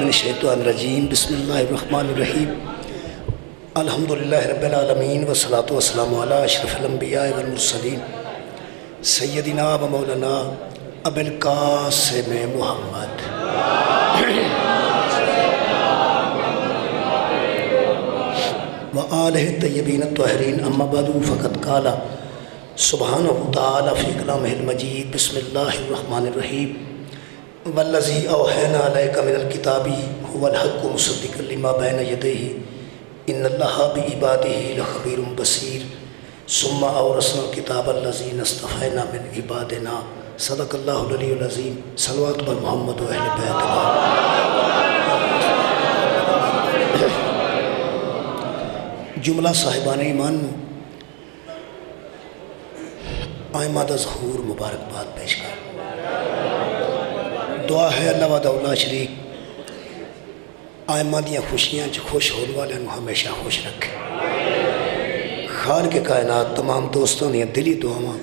من الشیطان الرجیم بسم اللہ الرحمن الرحیم الحمدللہ رب العالمین والصلاة والسلام علی اشرف الانبیاء والمرسلین سیدنا و مولانا ابو القاسم محمد وآلہ الطیبین الطاہرین اما بعد فقد قال سبحانہ تعالی فی کلامہ المجید بسم اللہ الرحمن الرحیم والذی اوحینا علیک من الکتاب هو الحق مصدقا لما بین یدیہ ان اللہ بعبادہ لخبیر بصیر ثم اورثنا الکتاب الذین اصطفینا من عبادنا صدق اللہ العلی العظیم صلوات بر محمد و اہل بیت جملہ صاحبان ایمان آئمہ دا ظہور مبارکباد پیش کر دعا ہے اللہ وحدہ لا شریک آئمہ دیاں خوشیاں خوش ہونے والے ہمیشہ خوش رکھے خالق کائنات تمام دوستوں دیاں دلی دعاواں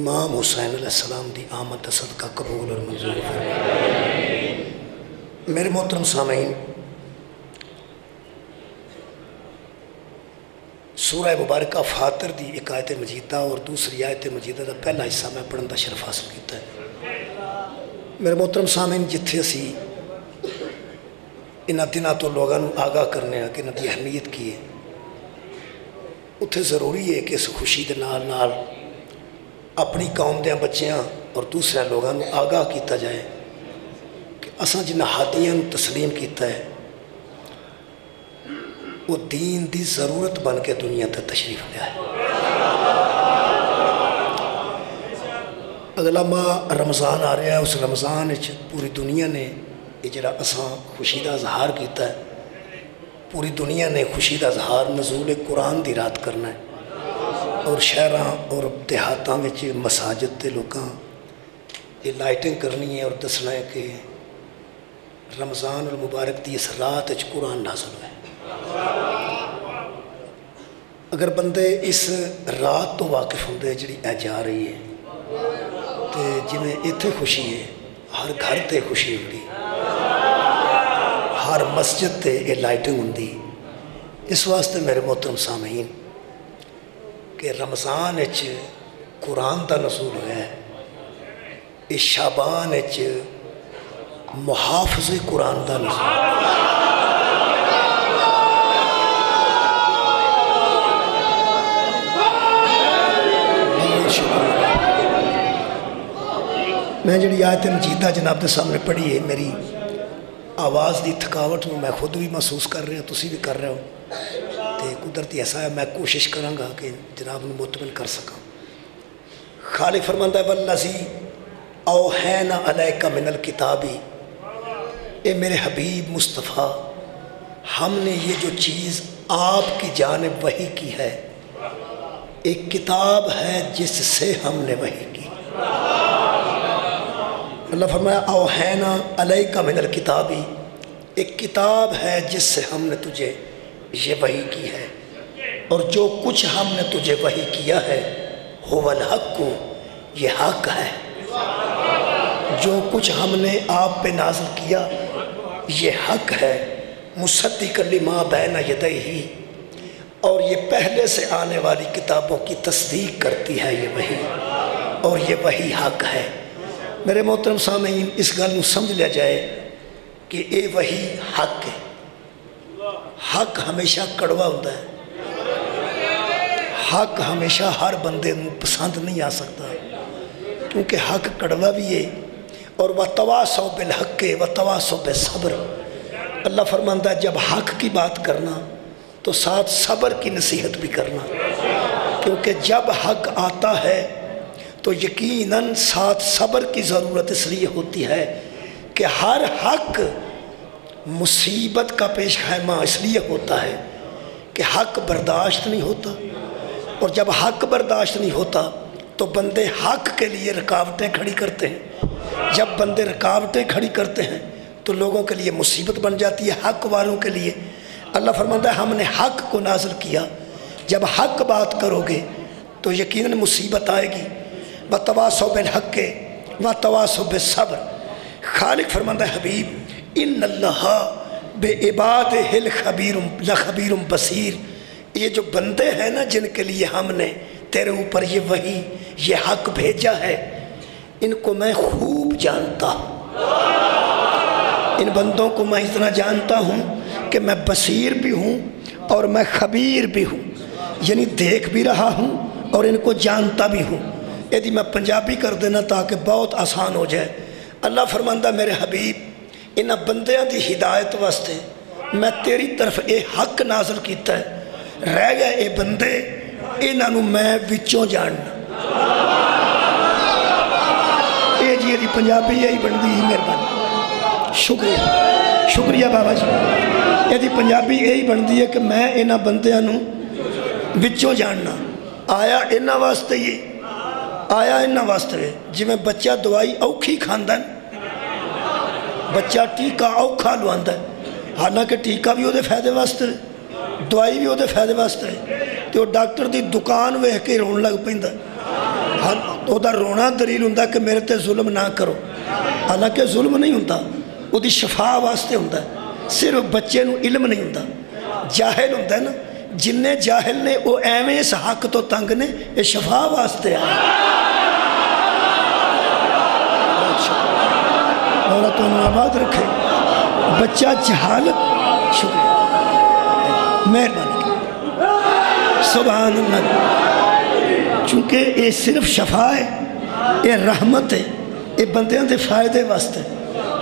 امام حسین علیہ السلام دی آمد صدقہ قبول اور منظور فرمائے۔ میرے محترم سامعین، سورہ مبارکہ فاتر دی ایک آیت مجیدہ اور دوسری آیت مجیدہ دا پہلا حصہ میں پڑھن دا شرف حاصل کیتا ہے۔ میرے محترم سامعین، جتھے اسی انہاں دنوں تو لوگاں نوں آگاہ کرنے کہ انہاں دی اہمیت کی ہے، اتھے ضروری ہے کہ اس خوشی دے نال نال اپنی قوم دیاں بچیاں اور دوسرے لوگاں نوں آگاہ کیتا جائے کہ اساں جنہاں ہادیاں نوں تسلیم کیتا ہے وہ دین دی ضرورت بن کے دنیا تے تشریف لیا ہے۔ اگلا ماہ رمضان آ رہا ہے، اس رمضان پوری دنیا نے یہ جڑا اساں خوشی دا اظہار کیتا ہے، پوری دنیا نے خوشی دا اظہار نزول قرآن دی رات کرنا ہے اور شہراں اور دیہاتاں وچ مساجد تے لوکاں یہ لائٹنگ کرنی ہے اور دسنا ہے کہ رمضان المبارک دی اس رات وچ قرآن نازل ہوئے۔ اگر بندے اس رات تو واقف ہوندے جڑی اے جا رہی ہے تے جویں ایتھے خوشی ہے، ہر گھر تے خوشی ہوندی، ہر مسجد تے یہ لائٹنگ ہوندی۔ اس واسطے میرے محترم سامعین کہ رمضان وچ قرآن دا نزول ہوا ہے، اس شعبان وچ محافظ قرآن دا نزول میں جڑی آیت مجیدہ جناب دے سامنے پڑھی ہے، میری آواز دی تھکاوٹ میں خود بھی محسوس کر رہا ہوں، تسی بھی کر رہے ہو، تے قدرتی ایسا ہے میں کوشش کروں گا کہ جناب نے مطمئن کر سکاں۔ خالق فرماتا ہے والذی اوحینا علیک من الکتاب، اے میرے حبیب مصطفیٰ، ہم نے یہ جو چیز آپ کی جانب وحی کی ہے، ایک کتاب ہے جس سے ہم نے وحی کی۔ اللہ فرمایا اوحینا علیک من الکتابی، ایک کتاب ہے جس سے ہم نے تجھے یہ وحی کی ہے، اور جو کچھ ہم نے تجھے وحی کیا ہے هو الحق، یہ حق ہے۔ جو کچھ ہم نے آپ پہ نازل کیا یہ حق ہے، مصدقا لما بین یدیہ، اور یہ پہلے سے آنے والی کتابوں کی تصدیق کرتی ہے یہ وحی، اور یہ وحی حق ہے۔ میرے محترم سامعین، اس گل نو سمجھ لیا جائے کہ اے وحی حق ہے۔ حق ہمیشہ کڑوا ہوتا ہے، حق ہمیشہ ہر بندے نو پسند نہیں آ سکتا، کیونکہ حق کڑوا بھی ہے، اور وَتَوَاصَوْا بِالْحَقِّ وَتَوَاصَوْا بِالصَّبْرِ، اللہ فرماتا ہے جب حق کی بات کرنا تو ساتھ صبر کی نصیحت بھی کرنا، کیونکہ جب حق آتا ہے تو یقیناً ساتھ صبر کی ضرورت اس لیے ہوتی ہے کہ ہر حق مصیبت کا پیش خیمہ اس لیے ہوتا ہے کہ حق برداشت نہیں ہوتا، اور جب حق برداشت نہیں ہوتا تو بندے حق کے لیے رکاوٹیں کھڑی کرتے ہیں۔ جب بندے رکاوٹیں کھڑی کرتے ہیں تو لوگوں کے لیے مصیبت بن جاتی ہے، حق والوں کے لیے۔ اللہ فرماتا ہے ہم نے حق کو نازل کیا، جب حق بات کرو گے تو یقیناً مصیبت آئے گی۔ وَتَوَاصَوْا بِالْحَقِّ وَتَوَاصَوْا بِالصَّبْرِ، خالق فرماتا ہے حبیب ان اللہ بے عبادہ لخبیر بصیر. یہ جو بندے ہیں نا جن کے لیے ہم نے تیرے اوپر یہ وحی یہ حق بھیجا ہے، ان کو میں خوب جانتا ہوں. ان بندوں کو میں اتنا جانتا ہوں کہ میں بصیر بھی ہوں اور میں خبیر بھی ہوں، یعنی دیکھ بھی رہا ہوں اور ان کو جانتا بھی ہوں. یہ میں پنجابی کر دینا تاکہ بہت آسان ہو جائے. اللہ فرماندہ میرے حبیب انہاں بندیاں دی ہدایت واسطے میں تیری طرف اے حق نازل کیتا ہے. رہ گئے اے بندے انہاں نوں میں وچوں جاننا. اے جی دی پنجابی یہی بندی مہربانی. شکریہ بابا جی. یہ دی پنجابی یہی بندی ہے کہ میں انہاں بندیاں نوں وچوں جاننا. آیا انہاں واسطے یہ آیا انہاں واسطے جی میں بچہ دوائی اوکھی کھاندا ہے، بچہ ٹیکہ اوکھا لواندا ہے، حالانکہ ٹیکہ بھی وہ دے فائدے واسطے دوائی بھی وہ دے فائدے واسطے تو وہ ڈاکٹر دی دکان ویکھ کے رون لگ پیندا ہے. وہ دا رونا دلیل ہوندا کہ میرے تے ظلم نہ کرو، حالانکہ ظلم نہیں ہوندا، وہ دی شفا واسطے ہوندا ہے. صرف بچے نو علم نہیں ہوندا، جاہل ہوندا ہے نا. جننے جاہل نے وہ ایویں اس حق تو تنگ نے یہ شفا واسطے آئے. مولا تو آباد رکھے. بچہ جہالت شکریہ مہربانی کی سبحان اللہ. چونکہ یہ صرف شفا ہے، یہ رحمت ہے، یہ بندیاں دے فائدے واسطے.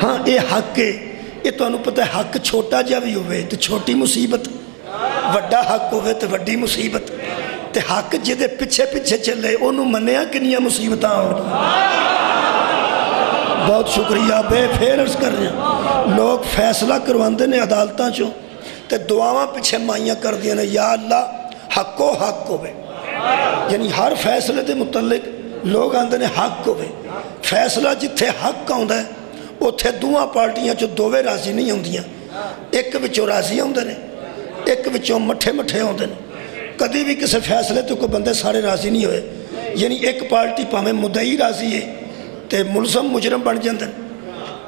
ہاں یہ حق ہے، یہ تو انہوں پتہ ہے حق چھوٹا جا بھی ہوئے تو چھوٹی مصیبت، وڈا حق ہوئے تو وڈی مصیبت. تے حق جدے پچھے پچھے چلے انہوں منیا کنیا مصیبتاں آؤں. بہت شکریہ. بے پھر عرض کر رہے ہیں لوگ فیصلہ کرواندے نے عدالتاں چوں تے دعاواں پچھے مائیاں کر دیا نے یا اللہ حق و حق ہوئے. یعنی ہر فیصلے دے متعلق لوگ آندے نے حق ہوئے. فیصلہ جتھے حق آندہ ہے اتھے دوہاں پارٹیاں چو دووے راضی نہیں ہوندیاں. ایک وچوں راضی ہوندے نے، ایک وچوں مٹھے مٹھے ہوندے نے. کدی بھی کسی فیصلے تو کوئی بندے سارے راضی نہیں ہوئے. یعنی ایک پارٹی پاہمیں مدعی راضی ہے تے ملزم مجرم بن جاندے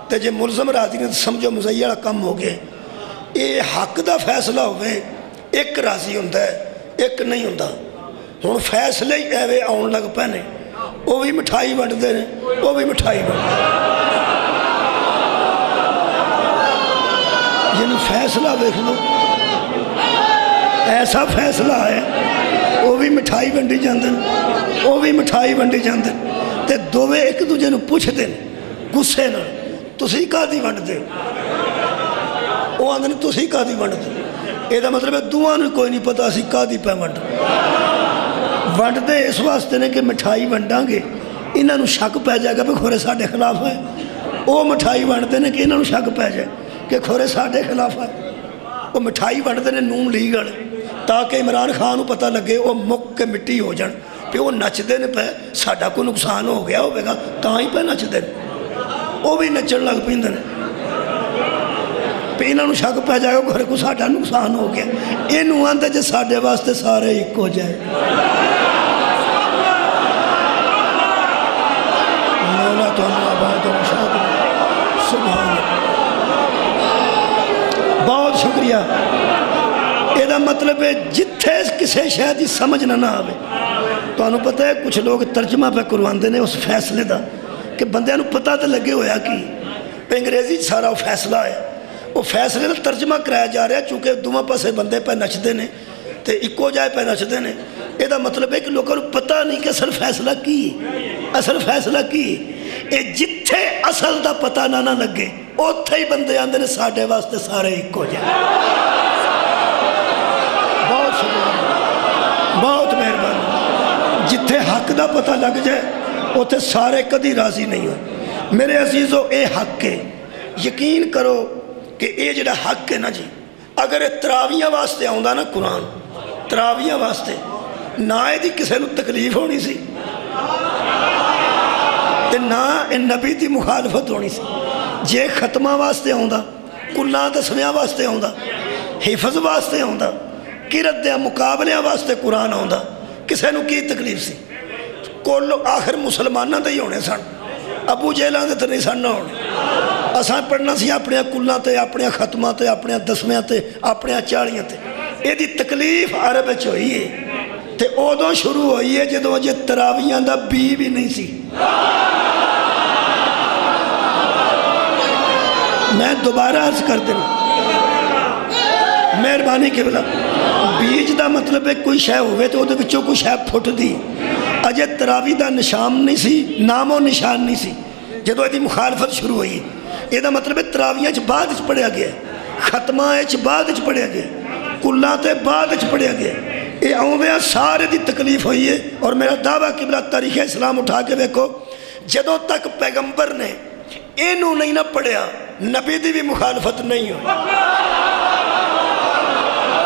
تے جے ملزم راضی نہیں تو سمجھو مزعی والا کم ہو گئے. یہ حق دا فیصلہ ہوئے ایک راضی ہوندہ ہے ایک نہیں ہوندہ. ہون فیصلے ہی ایوے آن لگ پہنے وہ بھی مٹھائی بنٹ دے رہے وہ بھی مٹھائی بنٹ دے. یعنی فیصلہ دیکھ لو ایسا فیصلہ ہے وہ بھی مٹھائی بنٹی جاندن وہ بھی مٹھائی بنٹی جاندن تے دووے ایک دوجہ نو پوچھ دیں گسے نہ تسی کا دی بنٹ دے وہ آندھن تسی کا دی بنٹ دے. یہ دا مطلب ہے دوہاں نے کوئی نہیں پتا اسی کا دی پہ بنٹ دے. اس واسطے نے کہ مٹھائی بنٹاں گے انہاں نو شک پہ جائے گا کہ کھورے ساڑھے خلاف ہے. وہ مٹھائی بنٹے نے کہ انہاں نو شک پہ جائے کہ کھورے ساڑھے خلاف ہے. وہ مٹھائی بنٹے نے نون لیگڑ تاکہ عمران خان کو پتہ لگے وہ مک کے مٹی ہو جان پہ وہ نچ دے نے پہ ساڑھا کو نقصان ہو گیا ہوئے گا تاں ہی پہ نچ دے وہ بھی نچن لگ پیندے نے پہ انہاں نو شک پہ جائے گا گھر کو ساڑھا نقصان ہو گیا. انہوں آندے جے ساڑھے واسطے سارے ایک ہو جائے. مولا تو ہم آباد و مشاہد سبحان بہت شکریہ. یہ دا مطلب ہے جتھے کسے شاید ہی سمجھ نہ آوے تو انہوں پتہ ہے کچھ لوگ ترجمہ پہ کرواندے نے اس فیصلے دا کہ بندے انہوں پتہ تے لگے ہویا کی پہ انگریزی سارا وہ فیصلہ ہے. وہ فیصلے دا ترجمہ کرایا جا رہا ہے چونکہ دوہاں پاسے بندے پہ نچ دے نے تے ایکو جائے پہ نچ دے نے. یہ دا مطلب ہے کہ لوگوں کو پتہ نہیں کہ اصل فیصلہ کی اصل فیصلہ کی. یہ جتھے اصل دا پتہ نہ لگے اتھے ہی بندے آندے نے ساڑھے واسطے سارے ایکو جائے. بہت شکریہ بہت مہربانی. جتھے حق دا پتہ لگ جائے اتھے سارے کدی راضی نہیں ہو. میرے عزیزو اے حق ہے. یقین کرو کہ اے جڑا حق ہے نا جی اگر تراویاں واسطے آؤں نا قرآن تراویاں واسطے نہ دی کسے نو تکلیف ہونی سی تے نہ نبی دی مخالفت ہونی سی. جے ختمہ واسطے آؤں کلہ دسویاں واسطے آؤں حفظ واسطے آؤں قرت دیا مقابلیاں واسطے قرآن آؤں کسے نو کی تکلیف سی. کل آخر مسلمانہ دے ہی ہونے سن ابو جہلان دے تو نہیں سن نہ ہونے. اساں پڑھنا سی اپنے کلاں تے اپنے ختماں تے اپنے دسویں تے اپنے 40 تے یہ دی تکلیف عرب وچ ہوئی ہے تے ادوں شروع ہوئی ہے جدوں اجے تراویحاں دا بی بھی نہیں سی میں دوبارہ عرض کر دینا مہربانی قبلہ بیج دا مطلب ہے کوئی شے ہوئے تو دے وچوں کوئی شے پھٹ دی اجے تراویح دا نشان نہیں سی نام و نشان نہیں سی جدوں دی مخالفت شروع ہوئی یہ دا مطلب ہے تراویحاں چ بعد وچ پڑھیا گیا ختماں چ بعد وچ پڑھیا گیا کلاں تے بعد وچ پڑھیا گیا یہ آؤندیاں سارے دی تکلیف ہوئی ہے اور میرا دعویٰ قبلہ تاریخ اسلام اٹھا کے دیکھو جدوں تک پیغمبر نے اینوں نہیں نہ پڑھیا نبی دی بھی مخالفت نہیں ہوئی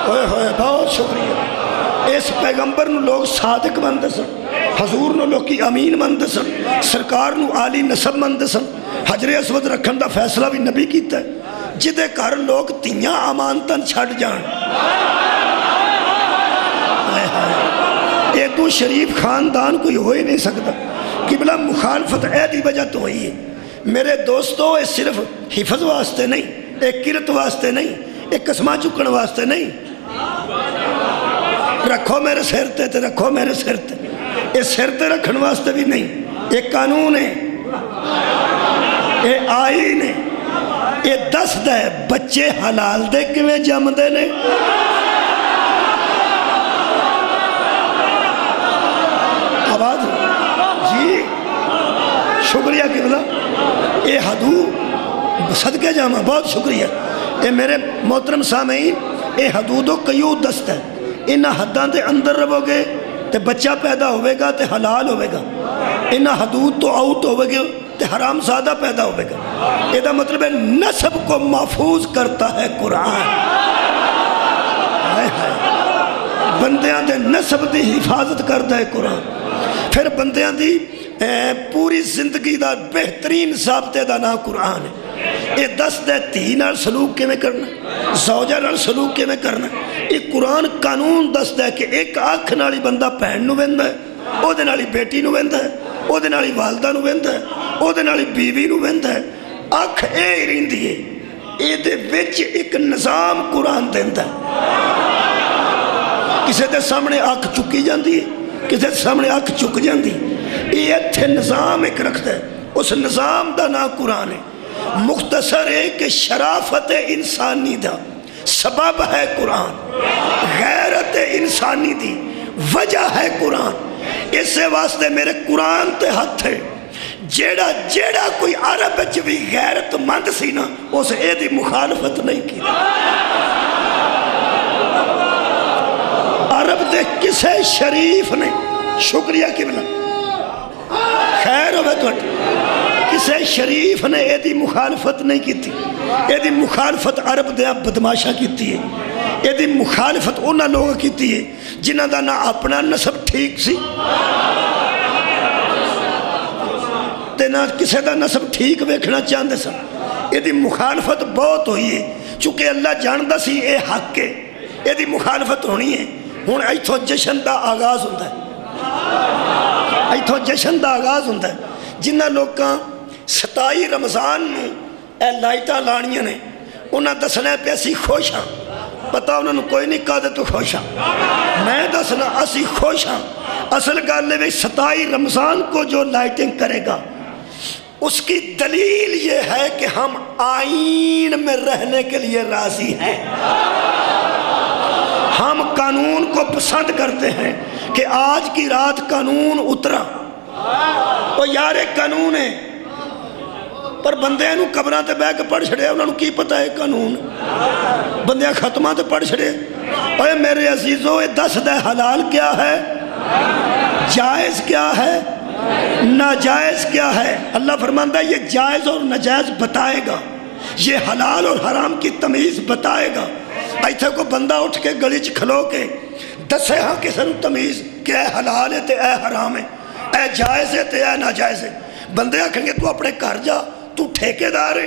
ہوئے ہوئے بہت شکریہ اس پیغمبر نو لوگ صادق مندے سن حضور نو لوگ کی امین مندے سن سرکار نو عالی نسب مندے سن حجر اسود رکھن دا فیصلہ بھی نبی کیتا ہے جدے کار لوگ تیاں امانتاں چھڑ جان ایک تو شریف خاندان کوئی ہوئی نہیں سکتا قبلہ مخالفت دی وجہ تو ہوئی ہے میرے دوستو یہ صرف حفظ واسطے نہیں ایک کرت واسطے نہیں ایک قسمہ چکن واسطے نہیں رکھو میرے سر تے رکھو میرے سر تے یہ سر تے رکھن واسطے بھی نہیں یہ قانون ہے یہ آئین ہے یہ دس دے بچے حلال دے کیویں جم دے نے آواز جی شکریہ قبلہ یہ حدود صدقے جامع بہت شکریہ یہ میرے محترم سامعین یہ حدود و قیود دست ہے انہا حداں دے اندر رہو گے تے بچہ پیدا ہوئے گا تے حلال ہوئے گا انہا حدود تو آؤٹ ہوئے گا تے حرام زادہ پیدا ہوئے گا یہ دا مطلب ہے نسب کو محفوظ کرتا ہے قرآن بندیاں دے نسب دی حفاظت کرتا ہے قرآن پھر بندیاں دی پوری زندگی دا بہترین ضابطے دا نام قرآن ہے یہ دس دے تھی نال سلوک کے میں کرنا زوجہ نال سلوک کے میں کرنا یہ قرآن قانون دس دے کہ ایک آنکھ نالی بندہ پہن نو ویندہ ہے او دے نالی بیٹی نو ویندہ ہے او دے نالی والدہ نو ویندہ ہے او دے نالی بیوی نو ویندہ ہے آنکھ اے رین دیئے اے دے وچ ایک نظام قرآن دیندہ ہے کسے دے سامنے آنکھ چکی جاندی ہے کسے دے سامنے آنکھ چک جاندی یہ اتھے نظام ایک رکھتا ہے اس نظام دا نا قرآن ہے مختصر ہے کہ شرافت انسانی دا سبب ہے قرآن غیرت انسانی دی وجہ ہے قرآن اس سے واسطے میرے قرآن تے ہاتھ ہے جیڑا کوئی عرب بھی غیرت مند سی نا اس اے دی مخالفت نہیں کی عرب دے کسے شریف نے شکریہ قبلہ خیر ہوئے تو کسے شریف نے اے دی مخالفت نہیں کی تھی اے دی مخالفت عرب دے بدماشا کی تھی اے دی مخالفت انہا لوگوں کی تھی جنہ دا نہ اپنا نسب ٹھیک سی تے نہ کسے دا نسب ٹھیک ویکھنا چاہندے سا اے دی مخالفت بہت ہوئی ہے چونکہ اللہ جاندہ سی اے حق ہے اے دی مخالفت ہونی ہے ہون ایتھو جشن دا آغاز ہوتا ہے ایتھو جشن دا آغاز ہوتا ہے جنہ لوگاں 27 رمضان نو اے لائٹاں لانیاں نے انہاں دسنا پیسی خوش ہاں پتہ انہاں نو کوئی نہیں کہا دے تو خوش ہاں میں دسنا اسی خوش ہاں اصل گالے میں 27 رمضان کو جو لائٹنگ کرے گا اس کی دلیل یہ ہے کہ ہم آئین میں رہنے کے لیے راضی ہیں ہم قانون کو پسند کرتے ہیں کہ آج کی رات قانون اترا وہ یار ایک قانون ہے پر بندے انہوں قبران تے بے کے پڑھ چھڑے انہوں کی پتہ ہے قانون بندے ختمان تے پڑھ چھڑے اوہ میرے عزیزو یہ دس دے حلال کیا ہے جائز کیا ہے ناجائز کیا ہے اللہ فرماندہ یہ جائز اور ناجائز بتائے گا یہ حلال اور حرام کی تمیز بتائے گا ایتھے کو بندہ اٹھ کے گلیچ کھلو کے دسے ہاں کسن تمیز کہ اے حلال ہے تے اے حرام ہے اے جائز ہے تے اے ناجائز ہے بندے آکھیں گے تو اپنے گھر جا تو ٹھیکے دار ہے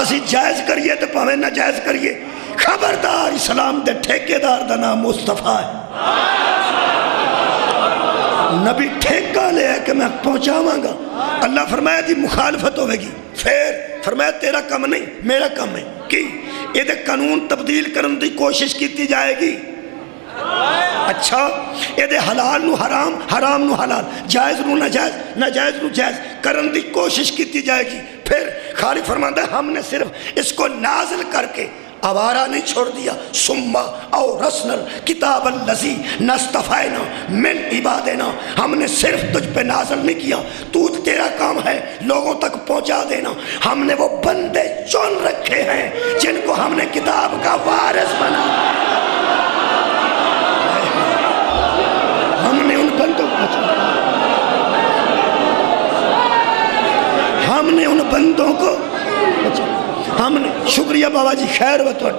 اسی جائز کریے تے پاویں ناجائز کریے خبردار اسلام دے ٹھیکے دار دا نام مصطفیٰ ہے نبی ٹھیکہ لیا کہ میں پہنچاواں گا. اللہ فرمایا دی مخالفت ہوئے گی. پھر فرمایا تیرا کم نہیں میرا کم ہے. کی یہ دے قانون تبدیل کرن دی کوشش کیتی جائے گی. اچھا یہ دے حلال نو حرام حرام نو حلال جائز نو ناجائز ناجائز نو جائز کرن دی کوشش کیتی جائے گی. پھر خالق فرماتا ہے ہم نے صرف اس کو نازل کر کے آوارہ نہیں چھوڑ دیا. ثم اورثنا الکتاب الذی نصطفینا من عبادنا. ہم نے صرف تجھ پہ نازل نہیں کیا, تو تیرا کام ہے لوگوں تک پہنچا دینا. ہم نے وہ بندے چن رکھے ہیں جن کو ہم نے کتاب کا وارث بنا. ہم نے ان بندوں کو ہم نے ان بندوں کو ہم نے شکریہ بابا جی خیر وطن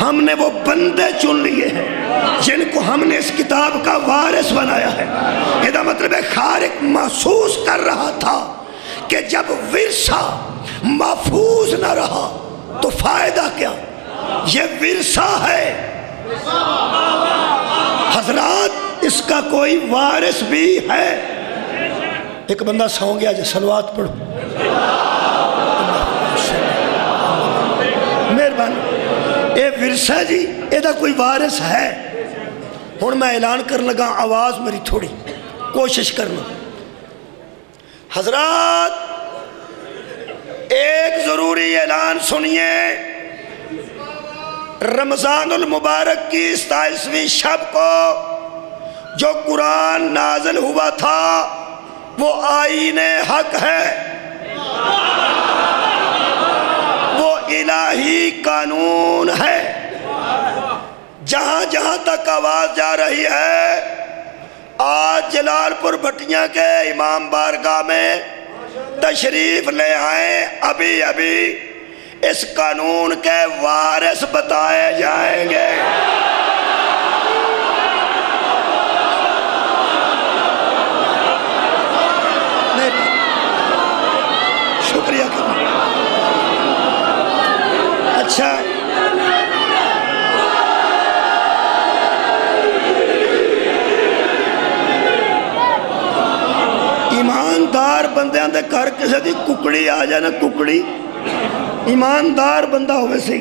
ہم نے وہ بندے چن لیے ہیں جن کو ہم نے اس کتاب کا وارث بنایا ہے. یہ مطلب ہے خالق محسوس کر رہا تھا کہ جب ورثہ محفوظ نہ رہا تو فائدہ کیا. یہ ورثہ ہے حضرات, اس کا کوئی وارث بھی ہے. ایک بندہ سو گیا جو صلوات پڑھو مہربانی. اے ورثہ جی اے دا کوئی وارث ہے. ہن میں اعلان کر لگا, آواز میری تھوڑی کوشش کرنا. حضرات ایک ضروری اعلان سنیے. رمضان المبارک کی 27ویں شب کو جو قرآن نازل ہوا تھا وہ آئین حق ہے, وہ الہی قانون ہے. جہاں جہاں تک آواز جا رہی ہے, آج جلال پور بٹیاں کے امام بارگاہ میں تشریف لے آئیں. ابھی ابھی اس قانون کے وارث بتائے جائیں گے. شکریہ کروں. اچھا ایماندار بندیاں دے گھر کسے دی ککڑی آ جائے نا, ککڑی ایماندار بندہ ہوئے سی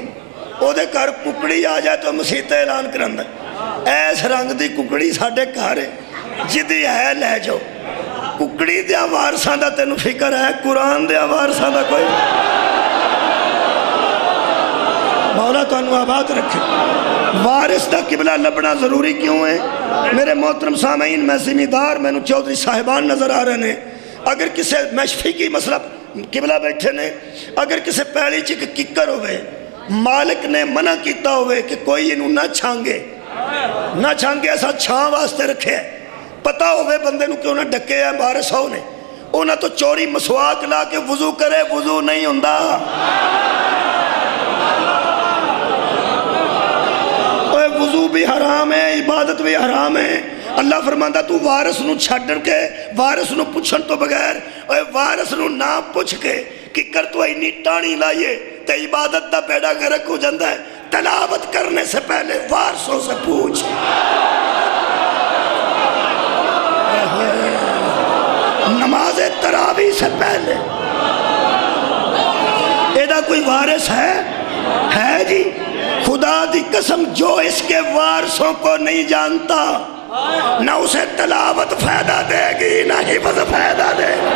او دے گھر ککڑی آ جائے تو مسیح اعلان کرن دے ایس رنگ دی ککڑی ساڈے گھر ہے جدی ہے لے جاؤ. ککڑی دیا وارثاں دا تینوں فکر ہے, قرآن دیا وارثاں دا کوئی. مولا تو انو آباد رکھے. وارث دا قبلہ لبنا ضروری کیوں ہے؟ میرے محترم سامعین میں ذمہ دار مینوں چودھری صاحبان نظر آ رہے ہیں. اگر کسے میں فقہی مسئلہ قبلہ بیٹھے نے, اگر کسے پہلی چک ککر ہوئے مالک نے منع کیتا ہوئے کہ کوئی انہوں نہ چھانگے ایسا چھان واسطے رکھے, پتہ ہوئے بندے نو کہ انہیں ڈکے ہے بارش ہونے, انہیں تو چوری مسواک لا کے وضو کرے, وضو نہیں ہوندہ. وضو بھی حرام ہے, عبادت بھی حرام ہے. اللہ فرماندہ تو وارث نو چھڑن کے وارث نو پوچھن تو بغیر وارث نو نہ پوچھ کے ککر تو اینی ٹانی لائیے تے عبادت دا بیڑا گرک ہو جاندہ ہے. تلاوت کرنے سے پہلے وارثوں سے پوچھ. نماز تراویح سے پہلے ایدہ کوئی وارث ہے جی. خدا دی قسم جو اس کے وارثوں کو نہیں جانتا نہ اسے تلاوت فائدہ دے گی نہ حفظ فائدہ دے گی.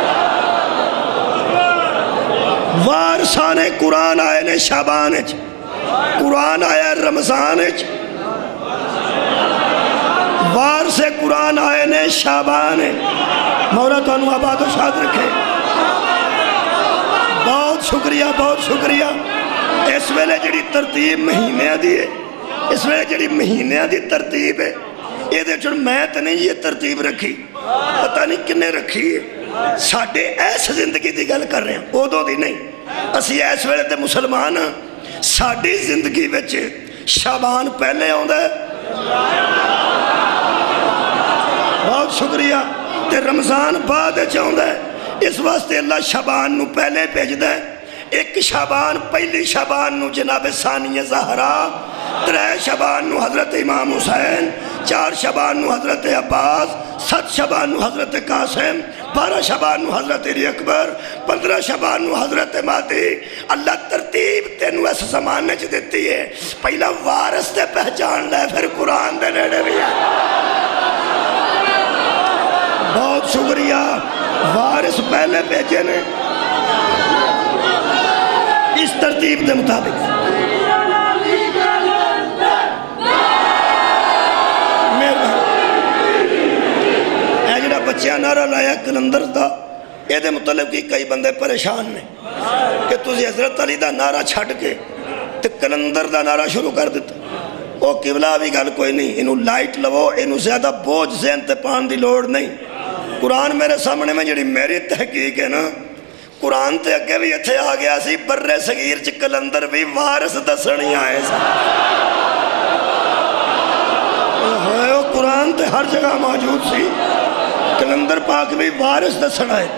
وارثان قرآن آئے نے شابان اچ, قرآن آئے رمضان اچ, وارث قرآن آئے نے شابان اچ. مولا تو انو آباد و شاد رکھے. بہت شکریہ بہت شکریہ. اس ویلے جڑی ترتیب مہینیاں دی ہے, اس ویلے جڑی مہینیاں دی ترتیب ہے, یہ دے چھوڑ میں تو نہیں یہ ترتیب رکھی, پتہ نہیں کنے رکھی ہے. ساڑھے ایس زندگی دی گل کر رہے ہیں, او دو دی نہیں. اسی ایس ویلے تے مسلمان ہیں, ساڑھی زندگی بچے شابان پہلے ہوں دے. بہت شکریہ. تے رمضان بعد چاہوں دے, اس واسطے اللہ شابان نو پہلے بھیج دے. ایک شابان پہلی شابان نو جناب ثانی زہرا 3 شعبان نو حضرت امام حسین، 4 شعبان نو حضرت عباس، 7 شعبان نو حضرت قاسم، 12 شعبان نو حضرت علی اکبر، 15 شعبان نو حضرت مہدی۔ اللہ ترتیب تینوں اس زمانے چ دیتی ہے، پہلا وارث تے پہچان لے پھر قرآن دے نیڑے بھی ہے۔ بہت شکریہ، وارث پہلے بھیجے نے اس ترتیب دے مطابق۔ اے جڑا بچیاں نعرہ لایا کلندر دا، اے دے مطلب کی کئی بندے پریشان نے کہ تسی حضرت علی دا نعرہ چھڑ کے تے کلندر دا نعرہ شروع کر دیتا۔ او قبلہ بھی گل کوئی نہیں، انہوں لائٹ لو، انہوں زیادہ بوجھ ذہن تے پان دی لوڑ نہیں۔ قرآن میرے سامنے میں جڑی میری تحقیق ہے نا، قرآن تے اگے بھی اتھے آ گیا سی، برے صغیر چ کلندر بھی وارث دسنی آئے سا۔ قرآن تے ہر جگہ موجود سی، کلندر پاک بھی وارث دسنا ہے۔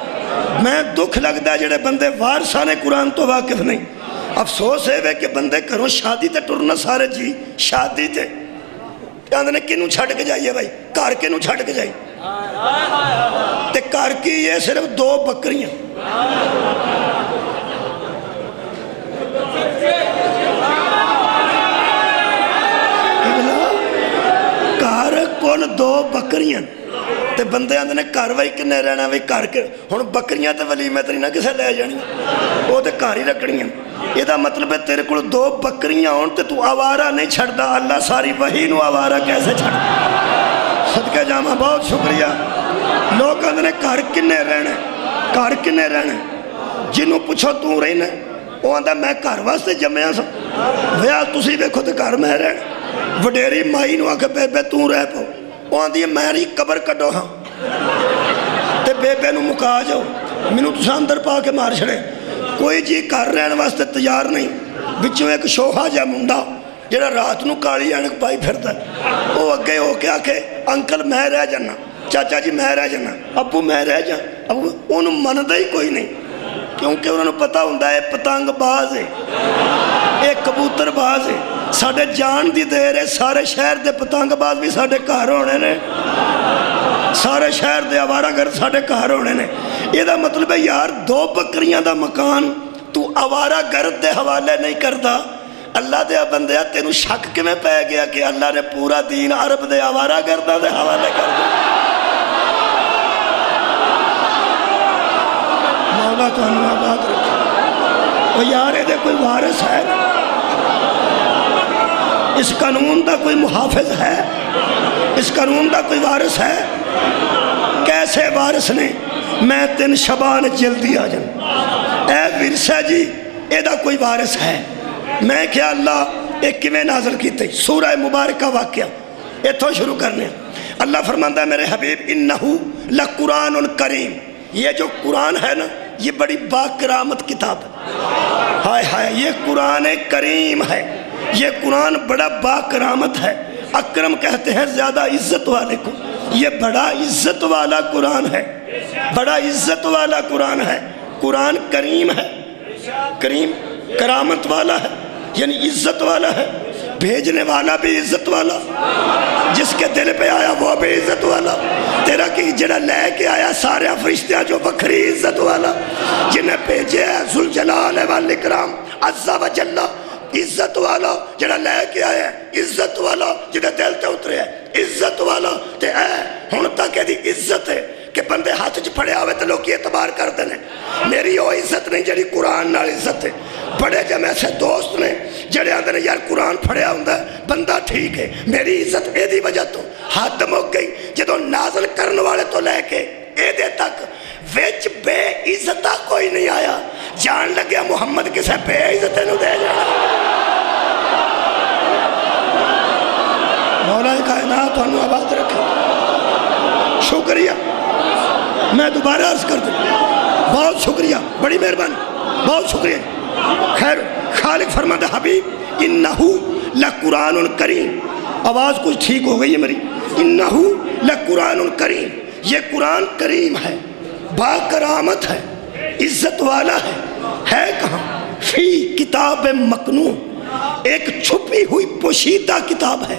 میں دکھ لگتا ہے جڑے بندے وارثاں نے قرآن تو واقف نہیں۔ افسوس ہے کہ بندے کروں شادی تے ٹرنا سارے جی شادی تے کہاں نے کنوں چھڑ کے جائیے بھائی، کار کنوں چھڑ کے جائیے تے کار کی یہ صرف 2 بکریاں۔ کار کون 2 بکریاں تے بندے آندے نے کاروائی کنے رہنا بھی کار کے ہن بکریاں تے ولیمے تے نہ کسے لے جانی، وہ تے کار ہی رکھنیاں۔ یہ دا مطلب ہے تیرے کو 2 بکریاں ہون تے تو آوارہ نہیں چھڑدا، اللہ ساری وحی نو آوارہ کیسے چھڑدا؟ صدقہ جامعہ بہت شکریہ۔ لوگ آندے نے کار کنے رہنا، جنہوں پوچھو تو رہنا، وہ آندہ میں کار واسطے جمعیاں سا، ویا تسی دیکھو تے کار میں رہنا۔ وڈیری مائی نو آکے بے بے تو رہ پاؤ، وہ آندھی ہے میری قبر کڈو ہاں تے بے بے نو مکا جاؤ، منو تسا اندر پا کے مار چھڑے۔ کوئی جی کر رہن واسطے تیار نہیں، بچوں ایک شوہا جا منڈا جڑا رات نو کالی اینک پائی پھرتا ہے، وہ اگے ہو کے آکھے انکل میں رہ جانا، چاچا جی میں رہ جانا، ابو میں رہ جانا، ابو انہوں مندہ ہی کوئی نہیں، کیونکہ انہوں نے پتا ہوندہ ہے پتنگ باز ہے، ایک کبوتر باز ہے، ساڑھے جان دی دیر ہے، سارے شہر دے پتنگ باز بھی ساڑھے کار ہونے نے، سارے شہر دے آوارہ گر ساڑھے کار ہونے نے۔ یہ دا مطلب ہے یار 2 بکریاں دا مکان تو آوارہ گرد دے حوالے نہیں کردہ۔ اللہ دے بندیا تینوں شک کے میں پہ گیا کہ اللہ نے پورا دین عرب دے آوارہ گردہ دے حوالے کر دیا۔ مولا تو ہمیں آباد رکھے۔ وہ یار دے کوئی وارث ہے، اس قانون دا کوئی محافظ ہے، اس قانون دا کوئی وارث ہے۔ کیسے وارث نے میں 3 شعبان جلدی آ جاؤں، اے ورثہ جی اے دا کوئی وارث ہے۔ میں کیا اللہ ایک کیویں نازل کیتے سورہ مبارکہ واقعہ اتھوں شروع کرنے۔ اللہ فرماندہ ہے میرے حبیب انہو لقرآن کریم، یہ جو قرآن ہے نا یہ بڑی باکرامت کتاب ہے۔ ہائے ہائے یہ قرآن کریم ہے، یہ قرآن بڑا باکرامت ہے۔ اکرم کہتے ہیں زیادہ عزت والے کو، یہ بڑا عزت والا قرآن ہے، بڑا عزت والا قرآن ہے۔ قرآن کریم ہے، کریم کرامت والا ہے یعنی عزت والا ہے، بھیجنے والا بھی عزت والا، جس کے دل پہ آیا وہ بھی عزت والا، تیرا کی جڑا لے کے آیا سارے فرشتیاں جو بکری عزت والا، جنہیں بھیجے ہے ذوالجلال والاکرام عز و جل عزت والا، جڑا لے کے آیا ہے عزت والا، جڑا دل تے اترے ہے عزت والا۔ تے اے ہن تک دی عزت ہے کہ بندے ہاتھ چ پھڑیا ہوئے تے لوگ اعتبار کرتے ہیں میری وہ عزت نہیں جڑی قرآن نال عزت ہے۔ بڑے جب ایسے دوست نے جڑے آندے نے یار قرآن پڑھیا ہوندا ہے بندہ ٹھیک ہے، میری عزت اے دی وجہ تو حد مک گئی جدوں نازل کرن والے تو لے کے اے دے تک وچ بے عزتہ کوئی نہیں آیا، جان لگیا محمد کسے بے عزتے نو دے جانا۔ مولا کائنات انہوں آباد رکھے۔ شکریہ، میں دوبارہ عرض کر دوں بہت شکریہ، بڑی مہربانی، بہت شکریہ۔ خیر خالق فرماتا حبیب انہو لقرآن کریم، آواز کچھ ٹھیک ہو گئی ہے میری، انہو لقرآن کریم، یہ قرآن کریم ہے، با کرامت ہے، عزت والا ہے کہاں؟ فی کتاب مکنون، ایک چھپی ہوئی پوشیدہ کتاب ہے،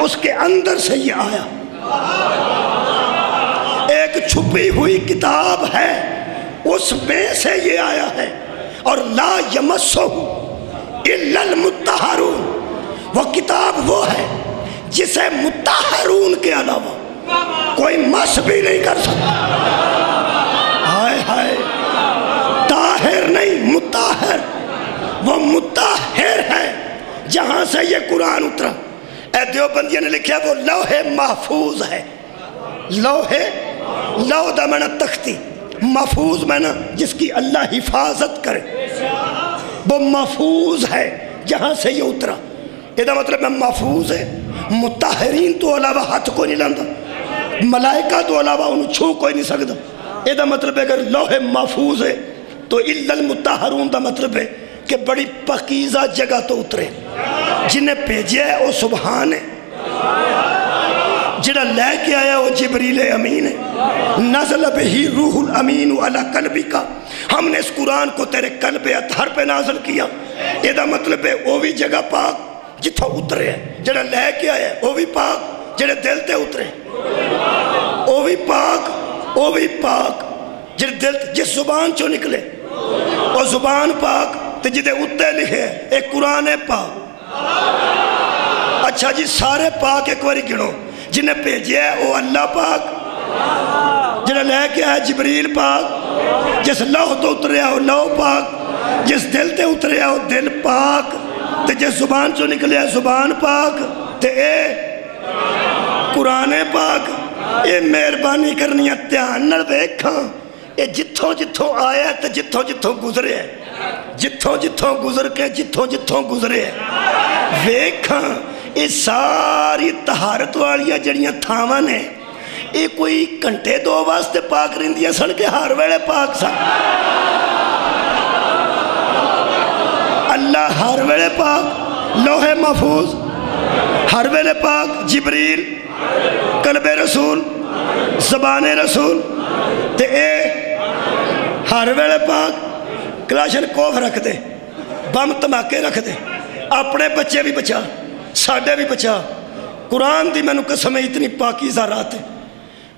اس کے اندر سے یہ آیا، ایک چھپی ہوئی کتاب ہے، اس میں سے یہ آیا ہے۔ اور لا یمسہ الا المطہرون، وہ کتاب وہ ہے جسے مطہرون کے علاوہ کوئی مس بھی نہیں کر سکتا۔ ہائے ہائے، طاہر نہیں، مطہر، وہ مطہر ہے جہاں سے یہ قرآن اترا۔ اے دیوبندیوں نے لکھا وہ لوح محفوظ ہے۔ لوح دا معنی تختی، محفوظ معنی جس کی اللہ حفاظت کرے، وہ محفوظ ہے جہاں سے یہ اترا۔ یہ مطلب ہے محفوظ ہے، مطہرین تو علاوہ ہاتھ کوئی نہیں لاندا، ملائکہ تو علاوہ انہوں چھو کوئی نہیں سکتا۔ یہ مطلب ہے اگر لوح محفوظ ہے تو الا المطہرون دا مطلب ہے کہ بڑی پاکیزہ جگہ تو اترے، جنہیں بھیجا ہے وہ سبحان ہے، جنہیں لے کے آیا وہ جبریل امین ہے۔ نزل بہی روح الامین علی قلبک، ہم نے اس قرآن کو تیرے قلب اطہر پہ نازل کیا۔ یہ مطلب ہے وہ بھی جگہ پاک جتھوں اترے ہیں، جنہیں لے کے آیا وہ بھی پاک، جنہیں دل تے اترے وہ بھی پاک، وہ بھی پاک، جنہیں دل جس زبان چوں نکلے وہ زبان پاک، تے جدے اتے لکھے ایک قرآن پاک۔ اچھا جی سارے پاک ایک باری گنو، جنہیں بھیجا ہے وہ اللہ پاک، جنہیں لے کے آیا جبریل پاک، جس لوح تو اتریا وہ لوح پاک، جس دل تے اتریا وہ دل پاک، تے جس زبان چوں نکلیا زبان پاک، تے اے قرآن پاک۔ اے مہربانی کرنی دھیان نال ویکھاں، اے جتھوں جتھوں آیا تے جتھوں جتھوں گزرے ہے، جتھوں جتھوں گزر کے جتھوں جتھوں گزرے ہے، ویکھاں یہ ساری طہارت والیاں جڑیاں تھاواں نے، یہ کوئی گھنٹے دو واسطے پاک رہندیاں سن کے ہر ویلے پاک سا۔ اللہ ہر ویلے پاک، لوح محفوظ ہر ویلے پاک، جبریل، قلب رسول، زبان رسول، تے اے ہر ویلے پاک۔ کلاشن کوف رکھ دے، بم دھماکے رکھ دے، اپنے بچے بھی بچا، ساڈے بھی بچا۔ قرآن دی مینوں قسم ہے اتنی پاکیزہ رات ہے،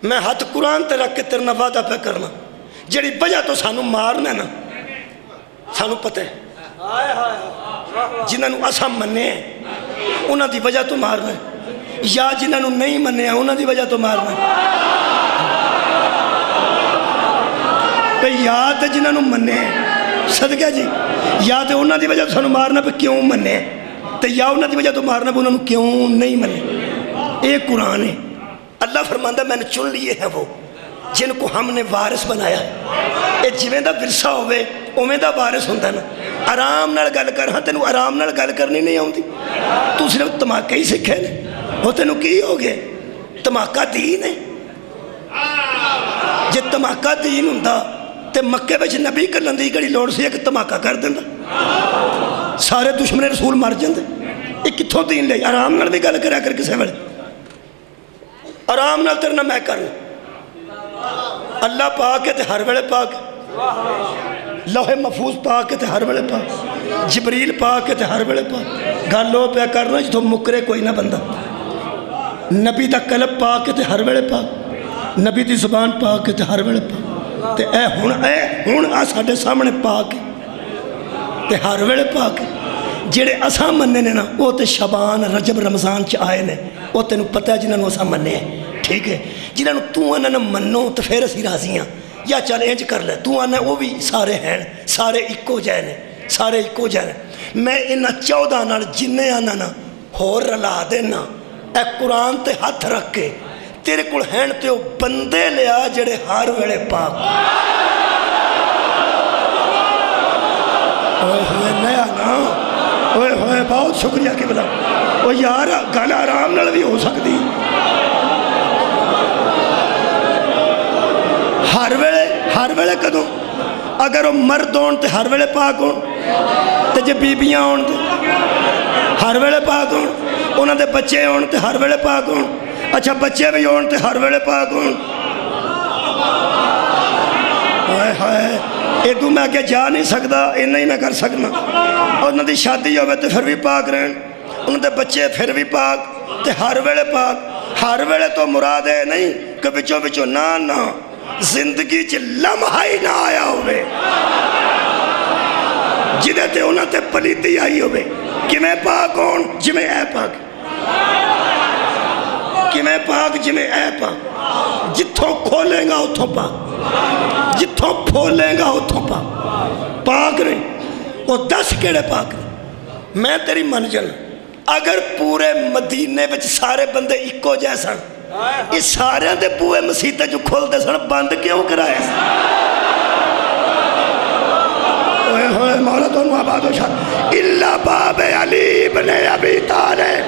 میں ہاتھ قرآن تے رکھ کے تیرے نال وعدہ پہ کرنا، جڑی وجہ تو سانو مارنا نا، سانو پتہ ہے جنہاں نوں اساں مننے ہیں انہاں دی وجہ تو مارنا ہے، یا جنہاں نوں نہیں مننے ہیں انہاں دی وجہ تو مارنا ہے۔ پہ یاد ہے جنہاں نوں مننے ہیں، صدقہ جی یاد ہے انہاں دی وجہ تو سانو مارنا پہ کیوں مننے ہیں، تے یا انہاں دی وجہ تو مارنا پہ انہاں نوں کیوں نہیں مننے۔ اے قرآن ہے، اللہ فرماندہ میں نے چن لیے ہیں وہ جن کو ہم نے وارث بنایا ہے۔ اے جویں دا ورثہ ہوئے اویں دا وارث ہوندا نا۔ آرام نال گل کر، ہاں تینوں آرام نال گل کرنی نہیں آؤندی، تو صرف تماکے ہی سکھے نے، وہ تینوں کی ہو گئے؟ تماکہ دین ہے۔ جے تماکہ دین ہوندا تے مکے وچ نبی کرن دی کڑی لوڑ سی ایک تماکہ کر دیندا، سارے دشمن رسول مر جاندے۔ یہ کتھوں دین لے؟ آرام نال بھی گل کریا کر کسے ویلے، آرام نال تیرے نال میں کروں۔ اللہ پاک ہے تے ہر ویلے پاک، لوح محفوظ پاک ہے تے ہر ویلے پاک، جبریل پاک ہے تے ہر ویلے پاک۔ گل وہ پیا کرنا جتوں مکرے کوئی نہ بندہ۔ نبی دا قلب پاک ہے تے ہر ویلے پاک، نبی دی زبان پاک ہے تے ہر ویلے پاک، تے اے ہن ساڈے سامنے پاک ہے تے ہر ویلے پاک ہے۔ جڑے اساں مننے نے نا وہ تے شعبان رجب رمضان چ آئے نے، وہ تینوں پتہ ہے جنہاں نوں اساں مننے ہیں، ٹھیک ہے؟ جنہاں نوں تو انہاں نوں منو تے پھر اسی راضی ہاں، یا چل انج کر لے تو آنا وہ بھی سارے ہیں، سارے اکو جائے نے، سارے اکو جائے نے۔ میں انہاں 14 نال جننے آنا نا ہور رلا دینا، اے قرآن تے ہاتھ رکھ کے تیرے کول ہین تے وہ بندے لیا جڑے ہر ویلے پاک۔ اوئے ہوئے نیا نا، اوئے ہوئے بہت شکریہ کہ بلا، وہ یار گل آرام نال بھی ہو سکتی۔ ہر ویلے کدوں؟ اگر وہ مرد ہون تے ہر ویلے پاک ہون، تے جے بیبیاں ہون تے ہر ویلے پاک ہون، انہاں دے بچے ہون تے ہر ویلے پاک ہون، اچھا بچے بھی ہون تے ہر ویلے پاک ہون۔ ہائے ہائے ادو میں کہ جا نہیں سکتا، انہیں ہی میں کر سکنا۔ انہوں دی شادی ہوئے تو پھر بھی پاک رہن، انہوں دے بچے پھر بھی پاک، تے ہر ویلے پاک۔ ہر ویلے تو مراد ہے نہیں کہ بچوں بچوں نہ زندگی چ لمحہ ہی نہ آیا ہوئے جنہیں تے انہوں تے پلیتی آئی ہوئے۔ کمیں پاک ہون جمیں اے پاک، کمیں پاک جمیں اے پاک، جتھوں کھولیں گا اتھوں پاک، جتھوں پھولیں گا اتھوں پاک، پاک نہیں۔ وہ 10 کیڑے پاک نہیں۔ میں تیری من جل اگر پورے مدینے وچ سارے بندے ایکو جیسا اس سارے دے بوئے مسیطے جو کھولتے سن بند کیوں کرائے سن؟ ہوئے مولا تو انہوں آباد و شاہ اللہ باب علی بن ابی طالب،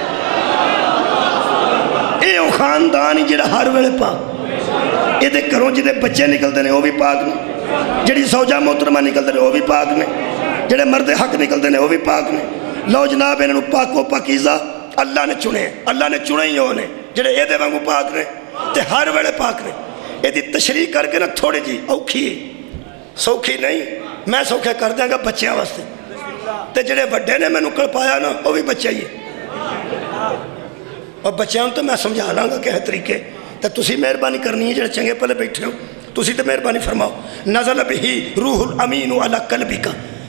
اے خاندان ہی جڑا ہر ویلے پاک، اے دے کروں جدے بچے نکلتے ہیں وہ بھی پاک نے، جڑی زوجہ محترمہ نکلتے ہیں وہ بھی پاک نے، جڑے مرد حق نکلتے ہیں وہ بھی پاک نے۔ لو جناب انہوں پاک و پاکیزہ اللہ نے چنے، اللہ نے چنے ہی ہونے جڑے اے دے وانگو پاک نے تے ہر ویلے پاک نے۔ اے دی تشریح کر کے نا تھوڑی جی اوکھی سوکھی نہیں، میں سوکھے کر دیں گا بچیاں واسطے، تے جڑے بڑے نے میں نکل پایا نا وہ بھی بچے ہی اور بچیاں تو میں سمجھا لاں گا کہ ہے طریقے تے تسی مہربانی کرنی ہے جڑے چنگے پلے بیٹھے ہو تسی تے مہربانی فرماؤ۔ نزل بہی روح الامین علی قلبک،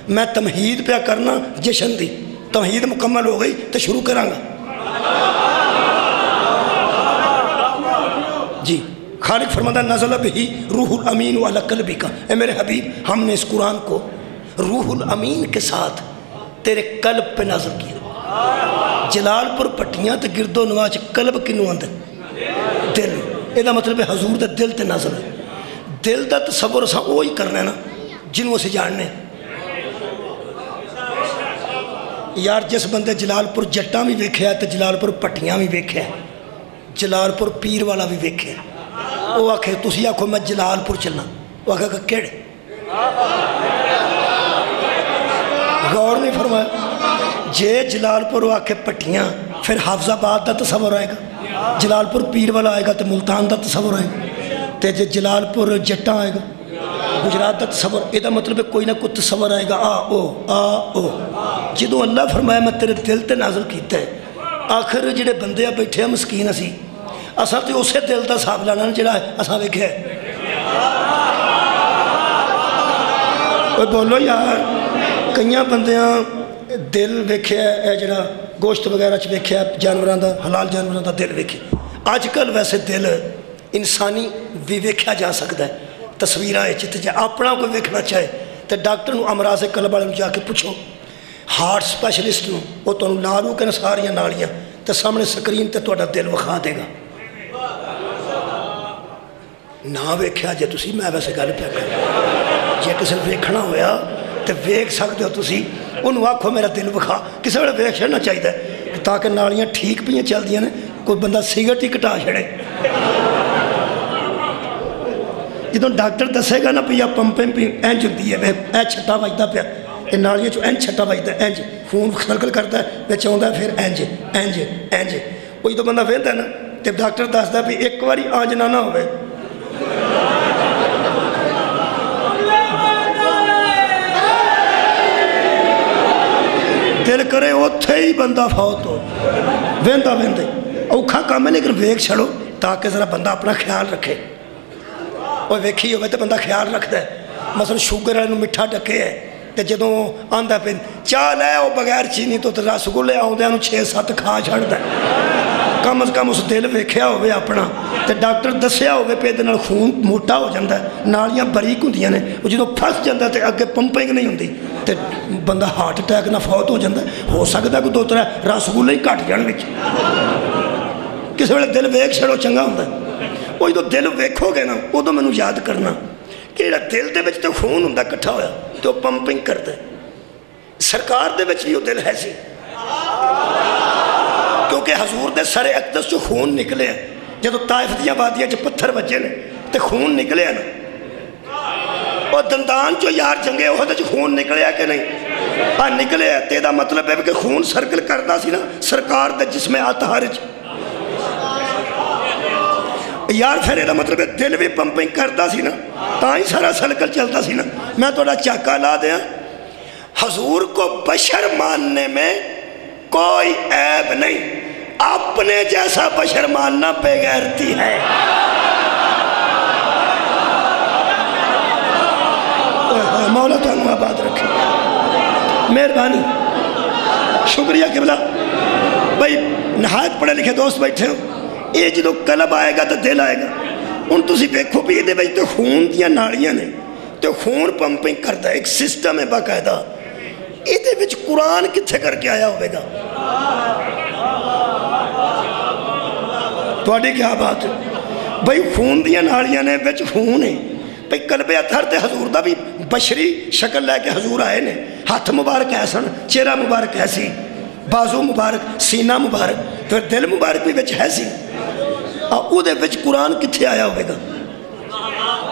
میں تمہید پہ کرنا جشن دی، تمہید مکمل ہو گئی تو شروع کروں گا جی۔ خالق فرماتا نزل بہی روح الامین علی قلبک، اے میرے حبیب ہم نے اس قرآن کو روح الامین کے ساتھ تیرے قلب پہ نازل کیا۔ جلال پر پٹیاں تے گرد و نواز قلب کنو اندر دل، اے دا مطلب ہے حضور دے دل تے نازل ہے۔ دل دا تصور اساں وہی کرنا ہے نا جنوں سے جاننے۔ یار جس بندے جلال پور جٹاں بھی ویکھے ہے تے جلال پور پٹیاں بھی ویکھے ہے، جلال پور پیر والا بھی ویکھے ہے، وہ آکھے تسی آکھو میں جلال پور چلنا، وہ آکھے کہ کیڑے غور نہیں فرمایا۔ جے جلال پور آکھے پٹیاں پھر حافظ آباد دا تصور آئے گا، جلال پور پیر والا آئے گا تو ملتان دا تصور آئے گا، تے جے جلال پور جٹاں آئے گا گجرات دا تصور، یہ دا مطلب ہے کوئی نہ کوئی تصور آئے گا آ او۔ جدوں اللہ فرمایا میں تیرے دل تے نازل کیتا ہے، آخر جڑے بندے بیٹھے ہیں مسکین اسی اساں تے اسے دل دا حساب لانا جڑا اساں ویکھیا ہے۔ اوے بولو یار، کئیاں بندیاں دل ویکھیا ہے جڑا گوشت وغیرہ چ ویکھیا جانوراں دا، حلال جانوراں دا دل ویکھیا۔ اج کل ویسے دل انسانی بھی ویکھیا جا سکتا ہے تصویراں وچ، جے اپنا کوئی ویکھنا چاہے تو ڈاکٹر نو امراض قلب والے جا کے پوچھو، ہارٹ سپیشلسٹ نو، وہ تمہیں لا لو کہ ساریاں نالیاں تو سامنے سکرین تے تہاڈا دل وکھا دے گا۔ نہ ویکھیا جے تسی، میں ویسے گل پیا کر، جے کسی ویکھنا ہویا تو ویکھ سکتے ہو تسی، انہوں آکھو میرا دل وکھا، کسی ویلے ویکھ چھڑنا چاہیے تاکہ نالیاں ٹھیک پیاں چلدیاں نے، کوئی بندہ سگرٹ ہی کٹا چھڑے۔ جدوں ڈاکٹر دسے گا نا پیا پمپنگ پی اینج ہوتی ہے، اے چھٹا بجتا پیا، یہ نالیاں چو اینج چھٹا بجتا ہے، اینج خون سرکل کرتا ہے بچ آتا ہے، پھر اینج اینج اینج، وہ جدوں بندہ وہدا ہے نا تو ڈاکٹر دستا ہے بھی ایک باری آنج نہ ہوئے، دل کرے اوتھے ہی بندہ فوت ہو، وہدا وہدے اوکھا کام ہے، لیکن ویکھ چھڑو تاکہ ذرا بندہ اپنا خیال رکھے۔ وہ ویکھی ہوئے تو بندہ خیال رکھتا ہے، مثلا شوگر والے مٹھا ڈکے ہے تو جدوں آندا پہ چاہ لے وہ بغیر چینی تو رسگلے آدھے 6-7 کھا چھڑتا ہے، کم از کم اس دل ویکھیا ہوئے اپنا تو ڈاکٹر دسیا ہوئے پہ دے نال خون موٹا ہو جاتا ہے، نالیاں باریک ہوندیاں نے، وہ جدوں پھس جاتا ہے تو اگے پمپنگ نہیں ہوندی تو بندہ ہارٹ اٹیک نہ فوت ہو جاتا ہے۔ ہو سکتا ہے کوئی 2-3 رسگلے ہی گھٹ جان وچ، کسی ویلے دل ویکھ چھڑو چنگا ہوندا ہے۔ وہ جدوں دل ویکھو گے نا ادوں مینوں یاد کرنا کہ جڑا دل دے وچ تے خون ہوندا کٹھا ہویا تے وہ پمپنگ کردا ہے، سرکار دے وچ بھی وہ دل ہے سی، کیونکہ حضور دے سر اقدس جو خون نکلے ہیں، جدوں طائف دیاں وادیاں چ پتھر وجے نے تے خون نکلے نا، وہ دندان چو یار جنگے احد چ خون نکلیا کہ نہیں؟ ہاں نکلے ہے، تے دا مطلب ہے کہ خون سرکل کردا سی نا سرکار دے جسم اطہر چ، یار پھر یہ مطلب ہے دل بھی پمپنگ کرتا سی نا، تاں ہی سارا سلکل چلتا سی نا۔ میں تھوڑا چاکا لا دیا، حضور کو بشر ماننے میں کوئی عیب نہیں، اپنے جیسا بشر ماننا بے غیرتی ہے۔ مولا تو آباد رکھے، مہربانی، شکریہ قبلہ۔ بھائی نہایت پڑھے لکھے دوست بیٹھے ہو، یہ جدو قلب آئے گا تو دل آئے گا۔ ان تسی دیکھو بھی یہ تو خون دیا ناڑیاں نے، تو خون پمپنگ کرتا ہے، ایک سسٹم ہے باقاعدہ۔ یہ قرآن کتنے کر کے آیا ہوئے گا؟ تھوڑی کیا بات ہے بھائی؟ خون دیا ناڑیاں نے، بچ خون ہے بھائی۔ قلب اطہر تے حضور دا بھی بشری شکل لے کے حضور آئے نے، ہاتھ مبارک ایسن، چہرہ مبارک ایسی، بازو مبارک، سینہ مبارک، پھر دل مبارک بھی بچ ایسی۔ او دے بچ قرآن کتنے آیا ہوئے گا؟